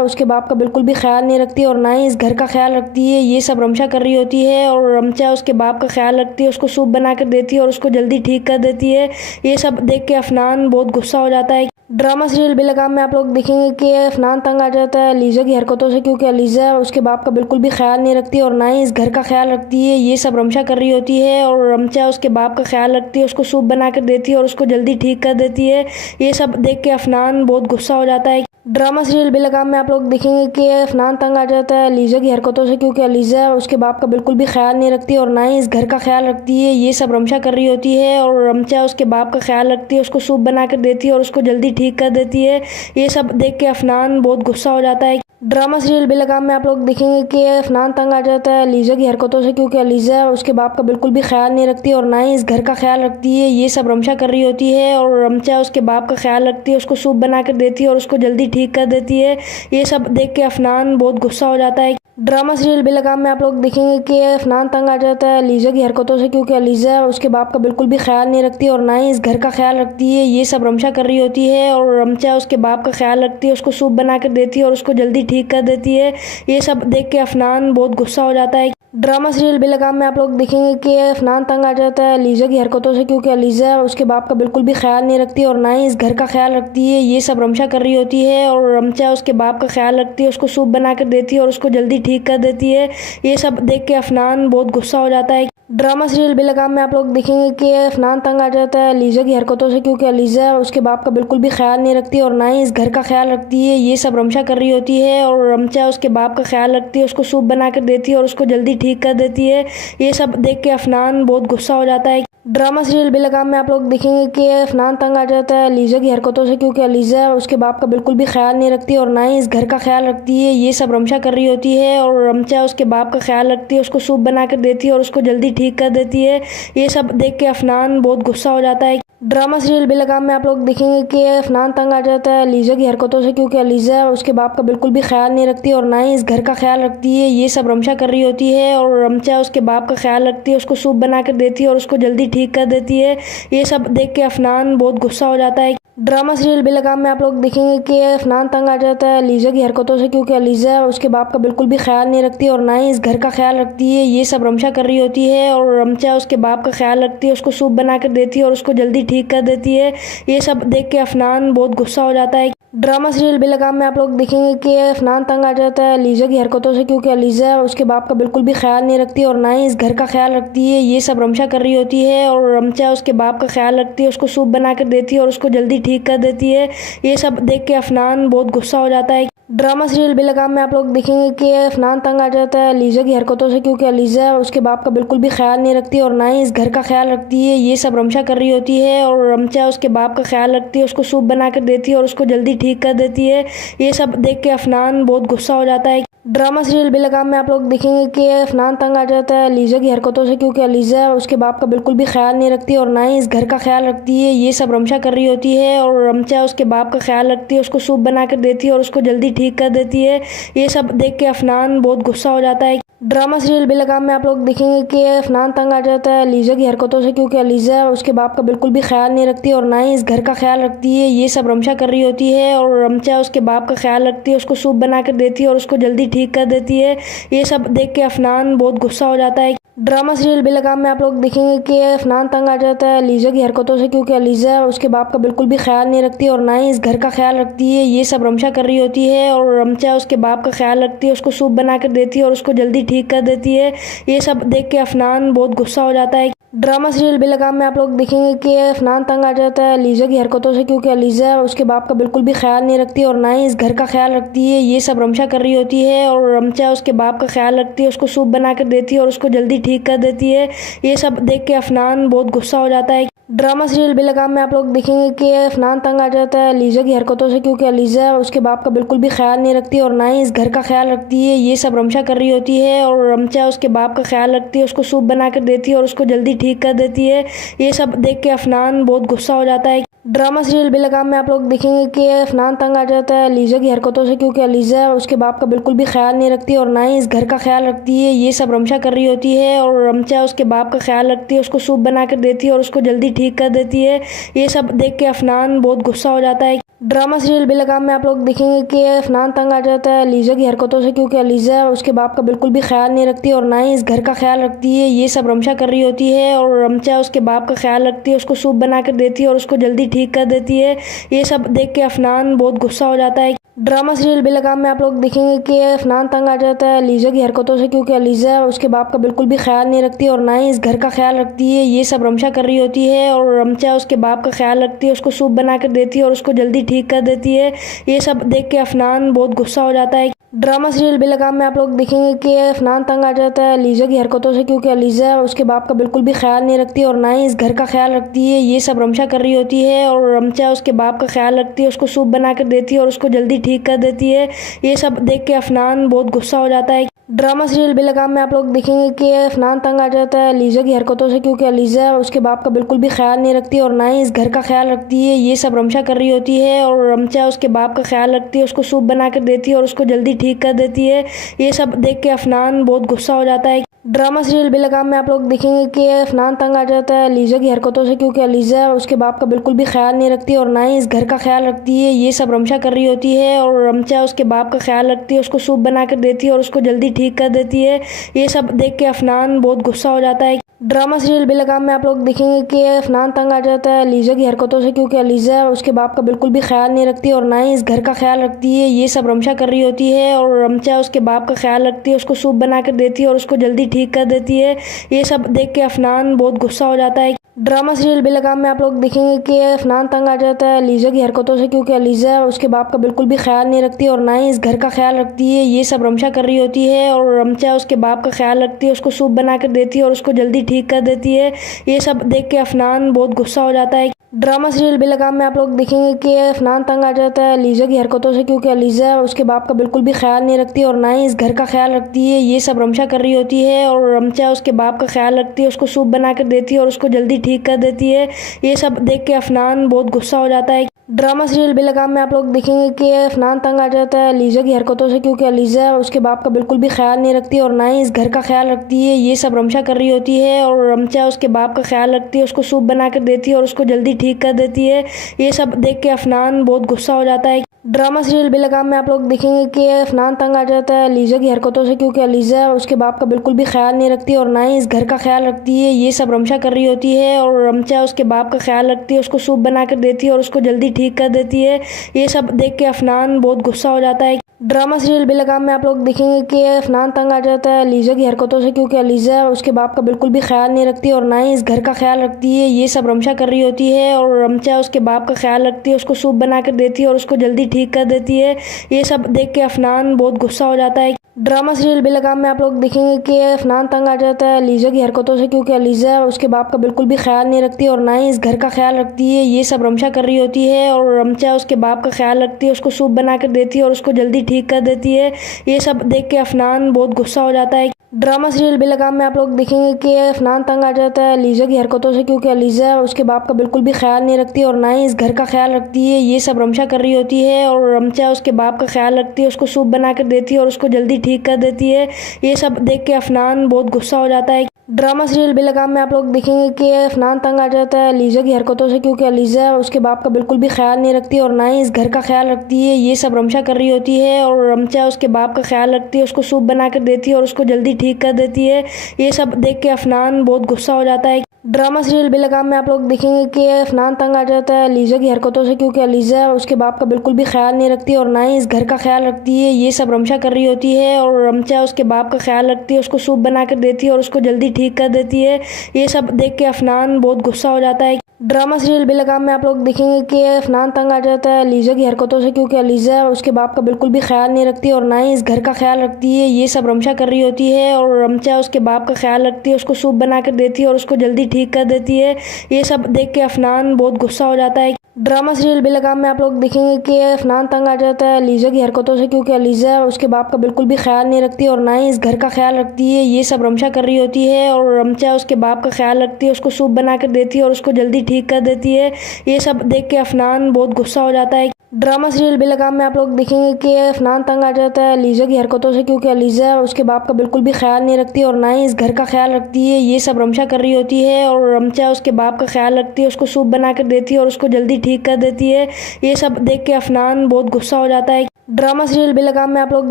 उसके बाप का बिल्कुल भी ख्याल नहीं रखती और ना ही इस घर का ख्याल रखती है। ये सब रमशा कर रही होती है और रमशा उसके बाप का ख्याल रखती है, उसको सूप बना कर देती है और उसको जल्दी ठीक कर देती है। ये सब देख के अफनान बहुत गुस्सा हो जाता है। ड्रामा सीरियल बेलगाम में आप लोग देखेंगे कि अफनान तंग आ जाता है लीजा की हरकतों से, क्योंकि लीजा उसके बाप का बिल्कुल भी ख्याल नहीं रखती और ना ही इस घर का ख्याल रखती है। ये सब रमशा कर रही होती है और रमशा उसके बाप का ख्याल रखती है, उसको सूप बना कर देती है और उसको जल्दी ठीक कर देती है। ये सब देख के अफनान बहुत गुस्सा हो जाता है। ड्रामा सीरियल बेलगाम में आप लोग देखेंगे कि अफनान तंग आ जाता है लीजा की हरकतों से, क्योंकि लीजा उसके बाप का बिल्कुल भी ख्याल नहीं रखती और ना ही इस घर का ख्याल रखती है। ये सब रमशा कर रही होती है और रमशा उसके बाप का ख्याल रखती है, उसको सूप बना कर देती है और उसको जल्दी ठीक कर देती है। ये सब देख के अफनान बहुत गुस्सा हो जाता है। ड्रामा सीरियल बेलगाम में आप लोग देखेंगे कि अफनान तंग आ जाता है लीजा की हरकतों से, क्योंकि लीजा उसके बाप का बिल्कुल भी ख्याल नहीं रखती और ना ही इस घर का ख्याल रखती है। ये सब रमशा कर रही होती है और रमशा उसके बाप का ख्याल रखती है, उसको सूप बना कर देती है और उसको जल्दी ठीक कर देती है। ये सब देख के अफनान बहुत गुस्सा हो जाता है। ड्रामा सीरियल बेलगाम में आप लोग देखेंगे कि अफनान तंग आ जाता है लीजा की हरकतों से, क्योंकि लीजा उसके बाप का बिल्कुल भी ख्याल नहीं रखती और ना ही इस घर का ख्याल रखती है। ये सब रमशा कर रही होती है और रमशा उसके बाप का ख्याल रखती है, उसको सूप बना कर देती है और उसको जल्दी ठीक कर देती है। ये सब देख के अफनान बहुत गुस्सा हो जाता है। ड्रामा सीरियल बेलगाम में आप लोग देखेंगे कि अफनान तंग आ जाता है लीजा की हरकतों से, क्योंकि लीजा उसके बाप का बिल्कुल भी ख्याल नहीं रखती और ना ही इस घर का ख्याल रखती है। ये सब रमशा कर रही होती है और रमशा उसके बाप का ख्याल रखती है, उसको सूप बना कर देती है और उसको जल्दी ठीक कर देती है। ये सब देख के अफनान बहुत गुस्सा हो जाता है। ड्रामा सीरियल बेलगाम में आप लोग देखेंगे कि अफनान तंग आ जाता है लीजा की हरकतों से, क्योंकि लीजा उसके बाप का बिल्कुल भी ख्याल नहीं रखती और ना ही इस घर का ख्याल रखती है। ये सब रमशा कर रही होती है और रमशा उसके बाप का ख्याल रखती है, उसको सूप बना कर देती है और उसको जल्दी ठीक कर देती है। ये सब देख के अफनान बहुत गुस्सा हो जाता है। ड्रामा सीरियल बेलगाम में आप लोग देखेंगे कि अफनान तंग आ जाता है लीजा की हरकतों से, क्योंकि लीजा उसके बाप का बिल्कुल भी ख्याल नहीं रखती और ना ही इस घर का ख्याल रखती है। ये सब रमशा कर रही होती है और रमशा उसके बाप का ख्याल रखती है, उसको सूप बना कर देती है और उसको जल्दी ठीक कर देती है। ये सब देख के अफनान बहुत गुस्सा हो जाता है। ड्रामा सीरियल बेलगाम में आप लोग देखेंगे कि अफनान तंग आ जाता है लीजा की हरकतों से, क्योंकि लीजा उसके बाप का बिल्कुल भी ख्याल नहीं रखती और ना ही इस घर का ख्याल रखती है। ये सब रमशा कर रही होती है और रमशा उसके बाप का ख्याल रखती है, उसको सूप बना कर देती है और उसको जल्दी ठीक कर देती है। ये सब देख के अफनान बहुत गुस्सा हो जाता है। ड्रामा सीरियल बेलगाम में आप लोग देखेंगे कि अफनान तंग आ जाता है लीजा की हरकतों से, क्योंकि लीजा उसके बाप का बिल्कुल भी ख्याल नहीं रखती और ना ही इस घर का ख्याल रखती है। ये सब रमशा कर रही होती है और रमशा उसके बाप का ख्याल रखती है, उसको सूप बना कर देती है और उसको जल्दी ठीक कर देती है। ये सब देख के अफनान बहुत गुस्सा हो जाता है। ड्रामा सीरियल बेलगाम में आप लोग देखेंगे कि अफनान तंग आ जाता है लीजा की हरकतों से, क्योंकि लीजा उसके बाप का बिल्कुल भी ख्याल नहीं रखती और ना ही इस घर का ख्याल रखती है। ये सब रमशा कर रही होती है और रमशा उसके बाप का ख्याल रखती है, उसको सूप बना कर देती है और उसको जल्दी ठीक कर देती है। ये सब देख के अफनान बहुत गुस्सा हो जाता है। ड्रामा सीरियल बेलगाम में आप लोग देखेंगे कि अफनान तंग आ जाता है लीजा की हरकतों से, क्योंकि लीजा उसके बाप का बिल्कुल भी ख्याल नहीं रखती और ना ही इस घर का ख्याल रखती है। ये सब रमशा कर रही होती है और रमशा उसके बाप का ख्याल रखती है, उसको सूप बना कर देती है और उसको जल्दी ठीक कर देती है। ये सब देख के अफनान बहुत गुस्सा हो जाता है। ड्रामा सीरियल बेलगाम में आप लोग देखेंगे कि अफनान तंग आ जाता है लीजा की हरकतों से, क्योंकि लीजा उसके बाप का बिल्कुल भी ख्याल नहीं रखती और ना ही इस घर का ख्याल रखती है। ये सब रमशा कर रही होती है और रमशा उसके बाप का ख्याल रखती है, उसको सूप बना कर देती है और उसको जल्दी ठीक कर देती है। ये सब देख के अफनान बहुत गुस्सा हो जाता है। ड्रामा सीरियल बेलगाम में आप लोग देखेंगे कि अफनान तंग आ जाता है लीजा की हरकतों से, क्योंकि लीजा उसके बाप का बिल्कुल भी ख्याल नहीं रखती और ना ही इस घर का ख्याल रखती है। ये सब रमशा कर रही होती है और रमशा उसके बाप का ख्याल रखती है, उसको सूप बना कर देती है और उसको जल्दी ठीक कर देती है। ये सब देख के अफनान बहुत गुस्सा हो जाता है। ड्रामा सीरियल बेलगाम में आप लोग देखेंगे कि अफनान तंग आ जाता है लीजा की हरकतों से, क्योंकि लीजा उसके बाप का बिल्कुल भी ख्याल नहीं रखती और ना ही इस घर का ख्याल रखती है। ये सब रमशा कर रही होती है और रमशा उसके बाप का ख्याल रखती है, उसको सूप बना कर देती है और उसको जल्दी ठीक कर देती है। ये सब देख के अफनान बहुत गुस्सा हो जाता है। ड्रामा सीरियल बेलगाम में आप लोग देखेंगे कि अफनान तंग आ जाता है लीजा की हरकतों से, क्योंकि लीजा उसके बाप का बिल्कुल भी ख्याल नहीं रखती और ना ही इस घर का ख्याल रखती है। ये सब रमशा कर रही होती है और रमशा उसके बाप का ख्याल रखती है, उसको सूप बना कर देती है और उसको जल्दी ठीक कर देती है। ये सब देख के अफनान बहुत गुस्सा हो जाता है। ड्रामा सीरियल बेलगाम में आप लोग देखेंगे कि अफनान तंग आ जाता है लीजा की हरकतों से, क्योंकि लीजा उसके बाप का बिल्कुल भी ख्याल नहीं रखती और ना ही इस घर का ख्याल रखती है। ये सब रमशा कर रही होती है और रमशा उसके बाप का ख्याल रखती है, उसको सूप बना कर देती है और उसको जल्दी ठीक कर देती है। ये सब देख के अफनान बहुत गुस्सा हो जाता है। ड्रामा सीरियल बेलगाम में आप लोग देखेंगे कि अफनान तंग आ जाता है लीजा की हरकतों से, क्योंकि लीजा उसके बाप का बिल्कुल भी ख्याल नहीं रखती और ना ही इस घर का ख्याल रखती है। ये सब रमशा कर रही होती है और रमशा उसके बाप का ख्याल रखती है, उसको सूप बना कर देती है और उसको जल्दी ठीक कर देती है। ये सब देख के अफनान बहुत गुस्सा हो जाता है। ड्रामा सीरियल बेलगाम में आप लोग देखेंगे कि अफनान तंग आ जाता है लीजा की हरकतों से, क्योंकि लीजा उसके बाप का बिल्कुल भी ख्याल नहीं रखती और ना ही इस घर का ख्याल रखती है। ये सब रमशा कर रही होती है और रमशा उसके बाप का ख्याल रखती है, उसको सूप बना कर देती है और उसको जल्दी ठीक कर देती है। ये सब देख के अफनान बहुत गुस्सा हो जाता है। ड्रामा सीरियल बेलगाम में आप लोग देखेंगे कि अफनान तंग आ जाता है लीजा की हरकतों से, क्योंकि लीजा उसके बाप का बिल्कुल भी ख्याल नहीं रखती और ना ही इस घर का ख्याल रखती है। ये सब रमशा कर रही होती है और रमशा उसके बाप का ख्याल रखती है, उसको सूप बना कर देती है और उसको जल्दी ठीक कर देती है। ये सब देख के अफनान बहुत गुस्सा हो जाता है। ड्रामा सीरियल बेलगाम में आप लोग देखेंगे कि अफनान तंग आ जाता है लीजा की हरकतों से, क्योंकि लीजा उसके बाप का बिल्कुल भी ख्याल नहीं रखती और ना ही इस घर का ख्याल रखती है। ये सब रमशा कर रही होती है और रमशा उसके बाप का ख्याल रखती है, उसको सूप बना कर देती है और उसको जल्दी ठीक कर देती है। ये सब देख के अफनान बहुत गुस्सा हो जाता है। ड्रामा सीरियल बेलगाम में आप लोग देखेंगे कि अफनान तंग आ जाता है लीजा की हरकतों से, क्योंकि लीजा उसके बाप का बिल्कुल भी ख्याल नहीं रखती और ना ही इस घर का ख्याल रखती है। ये सब रमशा कर रही होती है और रमशा उसके बाप का ख्याल रखती है, उसको सूप बना कर देती है और उसको जल्दी ठीक कर देती है। ये सब देख के अफनान बहुत गुस्सा हो जाता है। ड्रामा सीरियल बेलगाम में आप लोग देखेंगे कि अफनान तंग आ जाता है लीजा की हरकतों से, क्योंकि लीजा उसके बाप का बिल्कुल भी ख्याल नहीं रखती और ना ही इस घर का ख्याल रखती है। ये सब रमशा कर रही होती है और रमशा उसके बाप का ख्याल रखती है, उसको सूप बना कर देती है और उसको जल्दी ठीक कर देती है। ये सब देख के अफनान बहुत गुस्सा हो जाता है। ड्रामा सीरियल बेलगाम में आप लोग देखेंगे कि अफनान तंग आ जाता है लीजा की हरकतों से, क्योंकि लीजा उसके बाप का बिल्कुल भी ख्याल नहीं रखती और ना ही इस घर का ख्याल रखती है। ये सब रमशा कर रही होती है और रमशा उसके बाप का ख्याल रखती है, उसको सूप बना कर देती है और उसको जल्दी ठीक कर देती है। ये सब देख के अफनान बहुत गुस्सा हो जाता है। ड्रामा सीरियल बेलगाम में आप लोग देखेंगे कि अफनान तंग आ जाता है लीजा की हरकतों से, क्योंकि लीजा उसके बाप का बिल्कुल भी ख्याल नहीं रखती और ना ही इस घर का ख्याल रखती है। ये सब रमशा कर रही होती है और रमशा उसके बाप का ख्याल रखती है, उसको सूप बना कर देती है और उसको जल्दी ठीक कर देती है। ये सब देख के अफनान बहुत गुस्सा हो जाता है। ड्रामा सीरियल बेलगाम में आप लोग देखेंगे कि अफनान तंग आ जाता है लीजा की हरकतों से, क्योंकि लीजा उसके बाप का बिल्कुल भी ख्याल नहीं रखती और ना ही इस घर का ख्याल रखती है। ये सब रमशा कर रही होती है और रमशा उसके बाप का ख्याल रखती है, उसको सूप बना कर देती है और उसको जल्दी ठीक कर देती है। ये सब देख के अफनान बहुत गुस्सा हो जाता है। ड्रामा सीरियल बेलगाम में आप लोग देखेंगे कि अफनान तंग आ जाता है लीजा की हरकतों से, क्योंकि लीजा उसके बाप का बिल्कुल भी ख्याल नहीं रखती और ना ही इस घर का ख्याल रखती है। ये सब रमशा कर रही होती है और रमशा उसके बाप का ख्याल रखती है, उसको सूप बना कर देती है और उसको जल्दी ठीक कर देती है। ये सब देख के अफनान बहुत गुस्सा हो जाता है। ड्रामा सीरियल बेलगाम में आप लोग देखेंगे कि अफनान तंग आ जाता है लीजा की हरकतों से, क्योंकि लीजा उसके बाप का बिल्कुल भी ख्याल नहीं रखती और ना ही इस घर का ख्याल रखती है। ये सब रमशा कर रही होती है और रमशा उसके बाप का ख्याल रखती है, उसको सूप बना कर देती है और उसको जल्दी ठीक कर देती है। ये सब देख के अफनान बहुत गुस्सा हो जाता है। ड्रामा सीरियल बेलगाम में आप लोग देखेंगे कि अफनान तंग आ जाता है लीजा की हरकतों से, क्योंकि लीजा उसके बाप का बिल्कुल भी ख्याल नहीं रखती और ना ही इस घर का ख्याल रखती है। ये सब रमशा कर रही होती है और रमशा उसके बाप का ख्याल रखती है, उसको सूप बना कर देती है और उसको जल्दी ठीक कर देती है। ये सब देख के अफनान बहुत गुस्सा हो जाता है। ड्रामा सीरियल बेलगाम में आप लोग देखेंगे कि अफनान तंग आ जाता है लीजा की हरकतों से, क्योंकि लीजा उसके बाप का बिल्कुल भी ख्याल नहीं रखती और ना ही इस घर का ख्याल रखती है। ये सब रमशा कर रही होती है और रमशा उसके बाप का ख्याल रखती है, उसको सूप बना कर देती है और उसको जल्दी ठीक कर देती है। ये सब देख के अफनान बहुत गुस्सा हो जाता है। ड्रामा सीरियल बेलगाम में आप लोग देखेंगे कि अफनान तंग आ जाता है लीजा की हरकतों से, क्योंकि लीजा उसके बाप का बिल्कुल भी ख्याल नहीं रखती और ना ही इस घर का ख्याल रखती है। ये सब रमशा कर रही होती है और रमशा उसके बाप का ख्याल रखती है, उसको सूप बना कर देती है और उसको जल्दी ठीक कर देती है। ये सब देख के अफनान बहुत गुस्सा हो जाता है। ड्रामा सीरियल बेलगाम में आप लोग देखेंगे कि अफनान तंग आ जाता है लीजा की हरकतों से, क्योंकि लीजा उसके बाप का बिल्कुल भी ख्याल नहीं रखती और ना ही इस घर का ख्याल रखती है। ये सब रमशा कर रही होती है और रमशा उसके बाप का ख्याल रखती है, उसको सूप बना कर देती है और उसको जल्दी ठीक कर देती है। ये सब देख के अफनान बहुत गुस्सा हो जाता है। ड्रामा सीरियल बेलगाम में आप लोग देखेंगे कि अफनान तंग आ जाता है लीजा की हरकतों से, क्योंकि लीजा उसके बाप का बिल्कुल भी ख्याल नहीं रखती और ना ही इस घर का ख्याल रखती है। ये सब रमशा कर रही होती है और रमशा उसके बाप का ख्याल रखती है, उसको सूप बना कर देती है और उसको जल्दी ठीक कर देती है। ये सब देख के अफनान बहुत गुस्सा हो जाता है। ड्रामा सीरियल बेलगाम में आप लोग देखेंगे कि अफनान तंग आ जाता है लीजा की हरकतों से, क्योंकि लीजा उसके बाप का बिल्कुल भी ख्याल नहीं रखती और ना ही इस घर का ख्याल रखती है। ये सब रमशा कर रही होती है और रमशा उसके बाप का ख्याल रखती है, उसको सूप बना कर देती है और उसको जल्दी ठीक कर देती है। ये सब देख के अफनान बहुत गुस्सा हो जाता है। ड्रामा सीरियल बेलगाम में आप लोग देखेंगे कि अफनान तंग आ जाता है लीजा की हरकतों से, क्योंकि लीजा उसके बाप का बिल्कुल भी ख्याल नहीं रखती और ना ही इस घर का ख्याल रखती है। ये सब रमशा कर रही होती है और रमशा उसके बाप का ख्याल रखती है, उसको सूप बना कर देती है और उसको जल्दी ठीक कर देती है। ये सब देख के अफनान बहुत गुस्सा हो जाता है। ड्रामा सीरियल बेलगाम में आप लोग देखेंगे कि अफनान तंग आ जाता है लीजा की हरकतों से, क्योंकि लीजा उसके बाप का बिल्कुल भी ख्याल नहीं रखती और ना ही इस घर का ख्याल रखती है। ये सब रमशा कर रही होती है और रमशा उसके बाप का ख्याल रखती है, उसको सूप बना कर देती है और उसको जल्दी ठीक कर देती है। ये सब देख के अफनान बहुत गुस्सा हो जाता है। ड्रामा सीरियल बेलगाम में आप लोग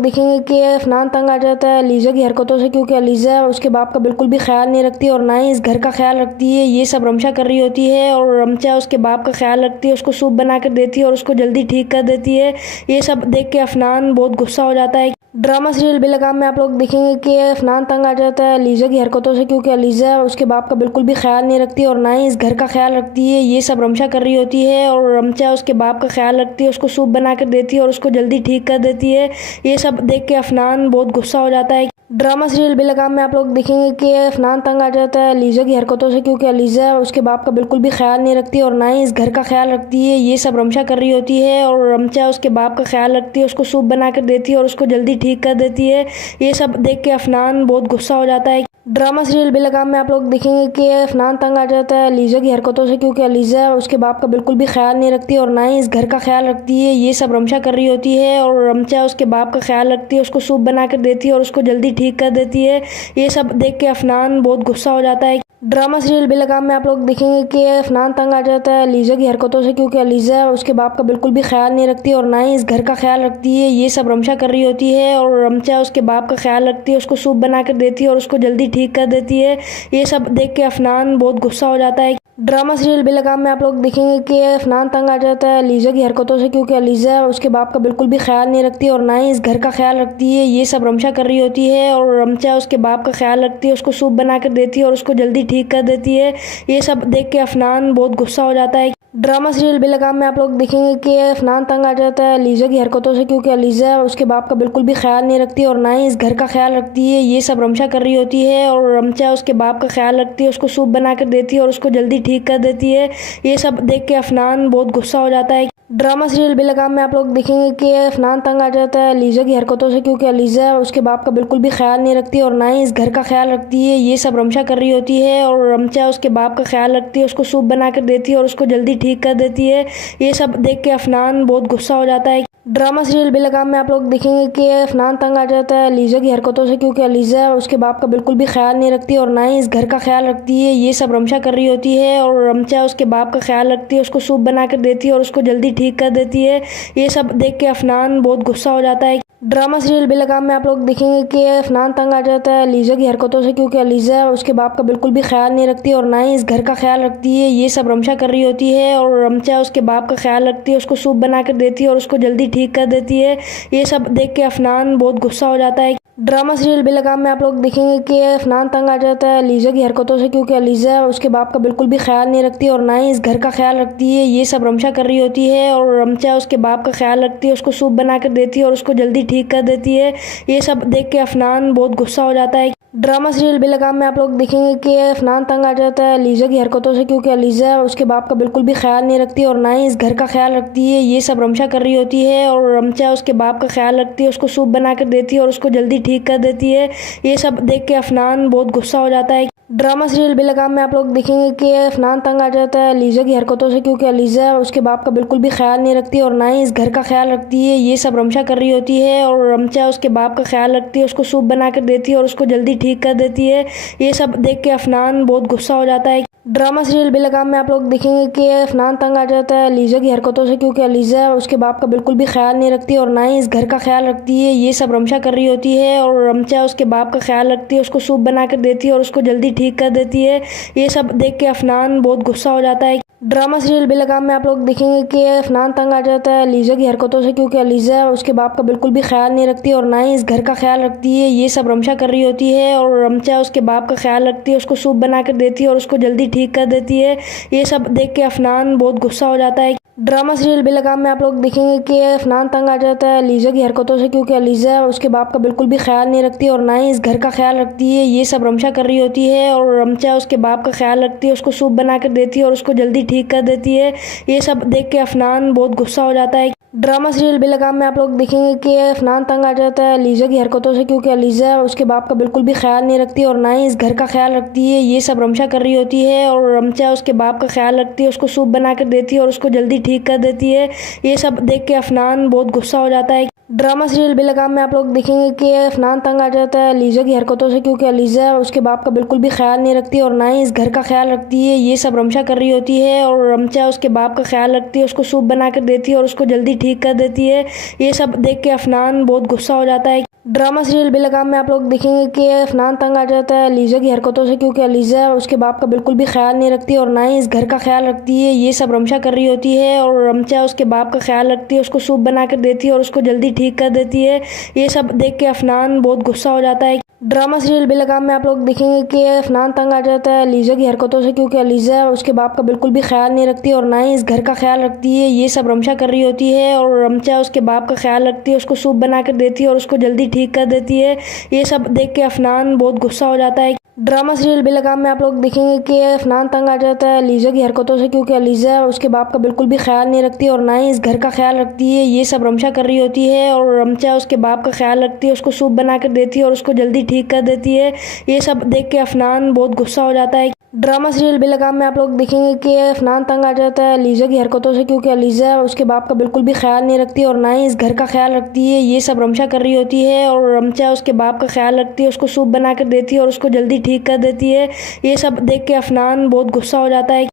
देखेंगे कि अफनान तंग आ जाता है लीजा की हरकतों से, क्योंकि लीजा उसके बाप का बिल्कुल भी ख्याल नहीं रखती और ना ही इस घर का ख्याल रखती है। ये सब रमशा कर रही होती है और रमशा उसके बाप का ख्याल रखती है, उसको सूप बना कर देती है और उसको जल्दी ठीक कर देती है। ये सब देख के अफनान बहुत गुस्सा हो जाता है। ड्रामा सीरियल बेलगाम में आप लोग देखेंगे कि अफनान तंग आ जाता है लीजा की हरकतों से, क्योंकि लीजा उसके बाप का बिल्कुल भी ख्याल नहीं रखती और ना ही इस घर का ख्याल रखती है। ये सब रमशा कर रही होती है और रमशा उसके बाप का ख्याल रखती है, उसको सूप बना कर देती है और उसको जल्दी ठीक कर देती है। ये सब देख के अफनान बहुत गुस्सा हो जाता है। ड्रामा सीरियल बेलगाम में आप लोग देखेंगे कि अफनान तंग आ जाता है लीजा की हरकतों से, क्योंकि लीजा उसके बाप का बिल्कुल भी ख्याल नहीं रखती और ना ही इस घर का ख्याल रखती है। ये सब रमशा कर रही होती है और रमशा उसके बाप का ख्याल रखती है, उसको सूप बना कर देती है और उसको जल्दी ठीक कर देती है। ये सब देख के अफनान बहुत गुस्सा हो जाता है। ड्रामा सीरियल बेलगाम में आप लोग देखेंगे कि अफनान तंग आ जाता है लीजा की हरकतों से, क्योंकि लीजा उसके बाप का बिल्कुल भी ख्याल नहीं रखती और ना ही इस घर का ख्याल रखती है। ये सब रमशा कर रही होती है और रमशा उसके बाप का ख्याल रखती है, उसको सूप बना कर देती है और उसको जल्दी ठीक कर देती है। ये सब देख के अफनान बहुत गुस्सा हो जाता है। ड्रामा सीरियल बेलगाम में आप लोग देखेंगे कि अफनान तंग आ जाता है लीजा की हरकतों से, क्योंकि लीजा उसके बाप का बिल्कुल भी ख्याल नहीं रखती और ना ही इस घर का ख्याल रखती है। ये सब रमशा कर रही होती है और रमशा उसके बाप का ख्याल रखती है, उसको सूप बना कर देती है और उसको जल्दी ठीक कर देती है। ये सब देख के अफनान बहुत गुस्सा हो जाता है। ड्रामा सीरियल बेलगाम में आप लोग देखेंगे कि अफनान तंग आ जाता है लीजा की हरकतों से, क्योंकि लीजा उसके बाप का बिल्कुल भी ख्याल नहीं रखती और ना ही इस घर का ख्याल रखती है। ये सब रमशा कर रही होती है और रमशा उसके बाप का ख्याल रखती है, उसको सूप बना कर देती है और उसको जल्दी ठीक कर देती है। ये सब देख के अफनान बहुत गुस्सा हो जाता है। ड्रामा सीरियल बेलगाम में आप लोग देखेंगे कि अफनान तंग आ जाता है लीजा की हरकतों से, क्योंकि लीजा उसके बाप का बिल्कुल भी ख्याल नहीं रखती और ना ही इस घर का ख्याल रखती है। ये सब रमशा कर रही होती है और रमशा उसके बाप का ख्याल रखती है, उसको सूप बना कर देती है और उसको जल्दी ठीक कर देती है। ये सब देख के अफनान बहुत गुस्सा हो जाता है। ड्रामा सीरियल बेलगाम में आप लोग देखेंगे कि अफनान तंग आ जाता है लीजा की हरकतों से, क्योंकि लीजा उसके बाप का बिल्कुल भी ख्याल नहीं रखती और ना ही इस घर का ख्याल रखती है। ये सब रमशा कर रही होती है और रमशा उसके बाप का ख्याल रखती है, उसको सूप बना कर देती है और उसको जल्दी ठीक कर देती है। ये सब देख के अफनान बहुत गुस्सा हो जाता है। ड्रामा सीरियल बेलगाम में आप लोग देखेंगे कि अफनान तंग आ जाता है लीजा की हरकतों से, क्योंकि लीजा उसके बाप का बिल्कुल भी ख्याल नहीं रखती और ना ही इस घर का ख्याल रखती है। ये सब रमशा कर रही होती है और रमशा उसके बाप का ख्याल रखती है, उसको सूप बना कर देती है और उसको जल्दी ठीक कर देती है। ये सब देख के अफनान बहुत गुस्सा हो जाता है। ड्रामा सीरियल बेलगाम में आप लोग देखेंगे कि अफनान तंग आ जाता है लीजा की हरकतों से, क्योंकि लीजा उसके बाप का बिल्कुल भी ख्याल नहीं रखती और ना ही इस घर का ख्याल रखती है। ये सब रमशा कर रही होती है और रमशा उसके बाप का ख्याल रखती है, उसको सूप बना कर देती है और उसको जल्दी ठीक कर देती है। ये सब देख के अफनान बहुत गुस्सा हो जाता है। ड्रामा सीरियल बेलगाम में आप लोग देखेंगे कि अफनान तंग आ जाता है लीजा की हरकतों से, क्योंकि लीजा उसके बाप का बिल्कुल भी ख्याल नहीं रखती और ना ही इस घर का ख्याल रखती है। ये सब रमशा कर रही होती है और रमशा उसके बाप का ख्याल रखती है, उसको सूप बना कर देती है और उसको जल्दी ठीक कर देती है। ये सब देख के अफनान बहुत गुस्सा हो जाता है। ड्रामा सीरियल बेलगाम में आप लोग देखेंगे कि अफनान तंग आ जाता है लीजा की हरकतों से, क्योंकि लीजा उसके बाप का बिल्कुल भी ख्याल नहीं रखती और ना ही इस घर का ख्याल रखती है। ये सब रमशा कर रही होती है और रमशा उसके बाप का ख्याल रखती है, उसको सूप बना कर देती है और उसको जल्दी ठीक कर देती है। ये सब देख के अफनान बहुत गुस्सा हो जाता है। ड्रामा सीरियल बेलगाम में आप लोग देखेंगे कि अफनान तंग आ जाता है लीजा की हरकतों से, क्योंकि लीजा उसके बाप का बिल्कुल भी ख्याल नहीं रखती और ना ही इस घर का ख्याल रखती है। ये सब रमशा कर रही होती है और रमशा उसके बाप का ख्याल रखती है, उसको सूप बना कर देती है और उसको जल्दी ठीक कर देती है। ये सब देख के अफनान बहुत गुस्सा हो जाता है। ड्रामा सीरियल बेलगाम में आप लोग देखेंगे कि अफनान तंग आ जाता है लीजा की हरकतों से, क्योंकि लीजा उसके बाप का बिल्कुल भी ख्याल नहीं रखती और ना ही इस घर का ख्याल रखती है। ये सब रमशा कर रही होती है और रमशा उसके बाप का ख्याल रखती है, उसको सूप बना कर देती है और उसको जल्दी ठीक कर देती है। ये सब देख के अफनान बहुत गुस्सा हो जाता है। ड्रामा सीरियल बेलगाम में आप लोग देखेंगे कि अफनान तंग आ जाता है लीजा की हरकतों से, क्योंकि लीजा उसके बाप का बिल्कुल भी ख्याल नहीं रखती और ना ही इस घर का ख्याल रखती है। ये सब रमशा कर रही होती है और रमशा उसके बाप का ख्याल रखती है, उसको सूप बना कर देती है और उसको जल्दी ठीक कर देती है। ये सब देख के अफनान बहुत गुस्सा हो जाता है। ड्रामा सीरियल बेलगाम में आप लोग देखेंगे कि अफनान तंग आ जाता है लीजा की हरकतों से, क्योंकि लीजा उसके बाप का बिल्कुल भी ख्याल नहीं रखती और ना ही इस घर का ख्याल रखती है। ये सब रमशा कर रही होती है और रमशा उसके बाप का ख्याल रखती है, उसको सूप बना कर देती है और उसको जल्दी ठीक कर देती है। ये सब देख के अफनान बहुत गुस्सा हो जाता है। ड्रामा सीरियल बेलगाम में आप लोग देखेंगे कि अफनान तंग आ जाता है लीजा की हरकतों से, क्योंकि लीजा उसके बाप का बिल्कुल भी ख्याल नहीं रखती और ना ही इस घर का ख्याल रखती है। ये सब रमशा कर रही होती है और रमशा उसके बाप का ख्याल रखती है, उसको सूप बना कर देती है और उसको जल्दी ठीक कर देती है। ये सब देख के अफनान बहुत गुस्सा हो जाता है। ड्रामा सीरियल बेलगाम में आप लोग देखेंगे कि अफनान तंग आ जाता है लीजा की हरकतों से, क्योंकि लीजा उसके बाप का बिल्कुल भी ख्याल नहीं रखती और ना ही इस घर का ख्याल रखती है। ये सब रमशा कर रही होती है और रमशा उसके बाप का ख्याल रखती है, उसको सूप बना कर देती है और उसको जल्दी ठीक कर देती है। ये सब देख के अफनान बहुत गुस्सा हो जाता है। ड्रामा सीरियल बेलगाम में आप लोग देखेंगे कि अफनान तंग आ जाता है लीजा की हरकतों से, क्योंकि लीजा उसके बाप का बिल्कुल भी ख्याल नहीं रखती और ना ही इस घर का ख्याल रखती है। ये सब रमशा कर रही होती है और रमशा उसके बाप का ख्याल रखती है, उसको सूप बना कर देती है और उसको जल्दी ठीक कर देती है। ये सब देख के अफनान बहुत गुस्सा हो जाता है। ड्रामा सीरियल बेलगाम में आप लोग देखेंगे कि अफनान तंग आ जाता है लीजा की हरकतों से, क्योंकि लीजा उसके बाप का बिल्कुल भी ख्याल नहीं रखती और ना ही इस घर का ख्याल रखती है। ये सब रमशा कर रही होती है और रमशा उसके बाप का ख्याल रखती है, उसको सूप बना कर देती है और उसको जल्दी ठीक कर देती है। ये सब देख के अफनान बहुत गुस्सा हो जाता है। ड्रामा सीरियल बेलगाम में आप लोग देखेंगे कि अफनान तंग आ जाता है लीजा की हरकतों से, क्योंकि लीजा उसके बाप का बिल्कुल भी ख्याल नहीं रखती और ना ही इस घर का ख्याल रखती है। ये सब रमशा कर रही होती है और रमशा उसके बाप का ख्याल रखती है, उसको सूप बना कर देती है और उसको जल्दी ठीक कर देती है। ये सब देख के अफनान बहुत गुस्सा हो जाता है। ड्रामा सीरियल बेलगाम में आप लोग देखेंगे कि अफनान तंग आ जाता है लीजा की हरकतों से, क्योंकि लीजा उसके बाप का बिल्कुल भी ख्याल नहीं रखती और ना ही इस घर का ख्याल रखती है। ये सब रमशा कर रही होती है और रमशा उसके बाप का ख्याल रखती है, उसको सूप बना कर देती है और उसको जल्दी ठीक कर देती है। ये सब देख के अफनान बहुत गुस्सा हो जाता है।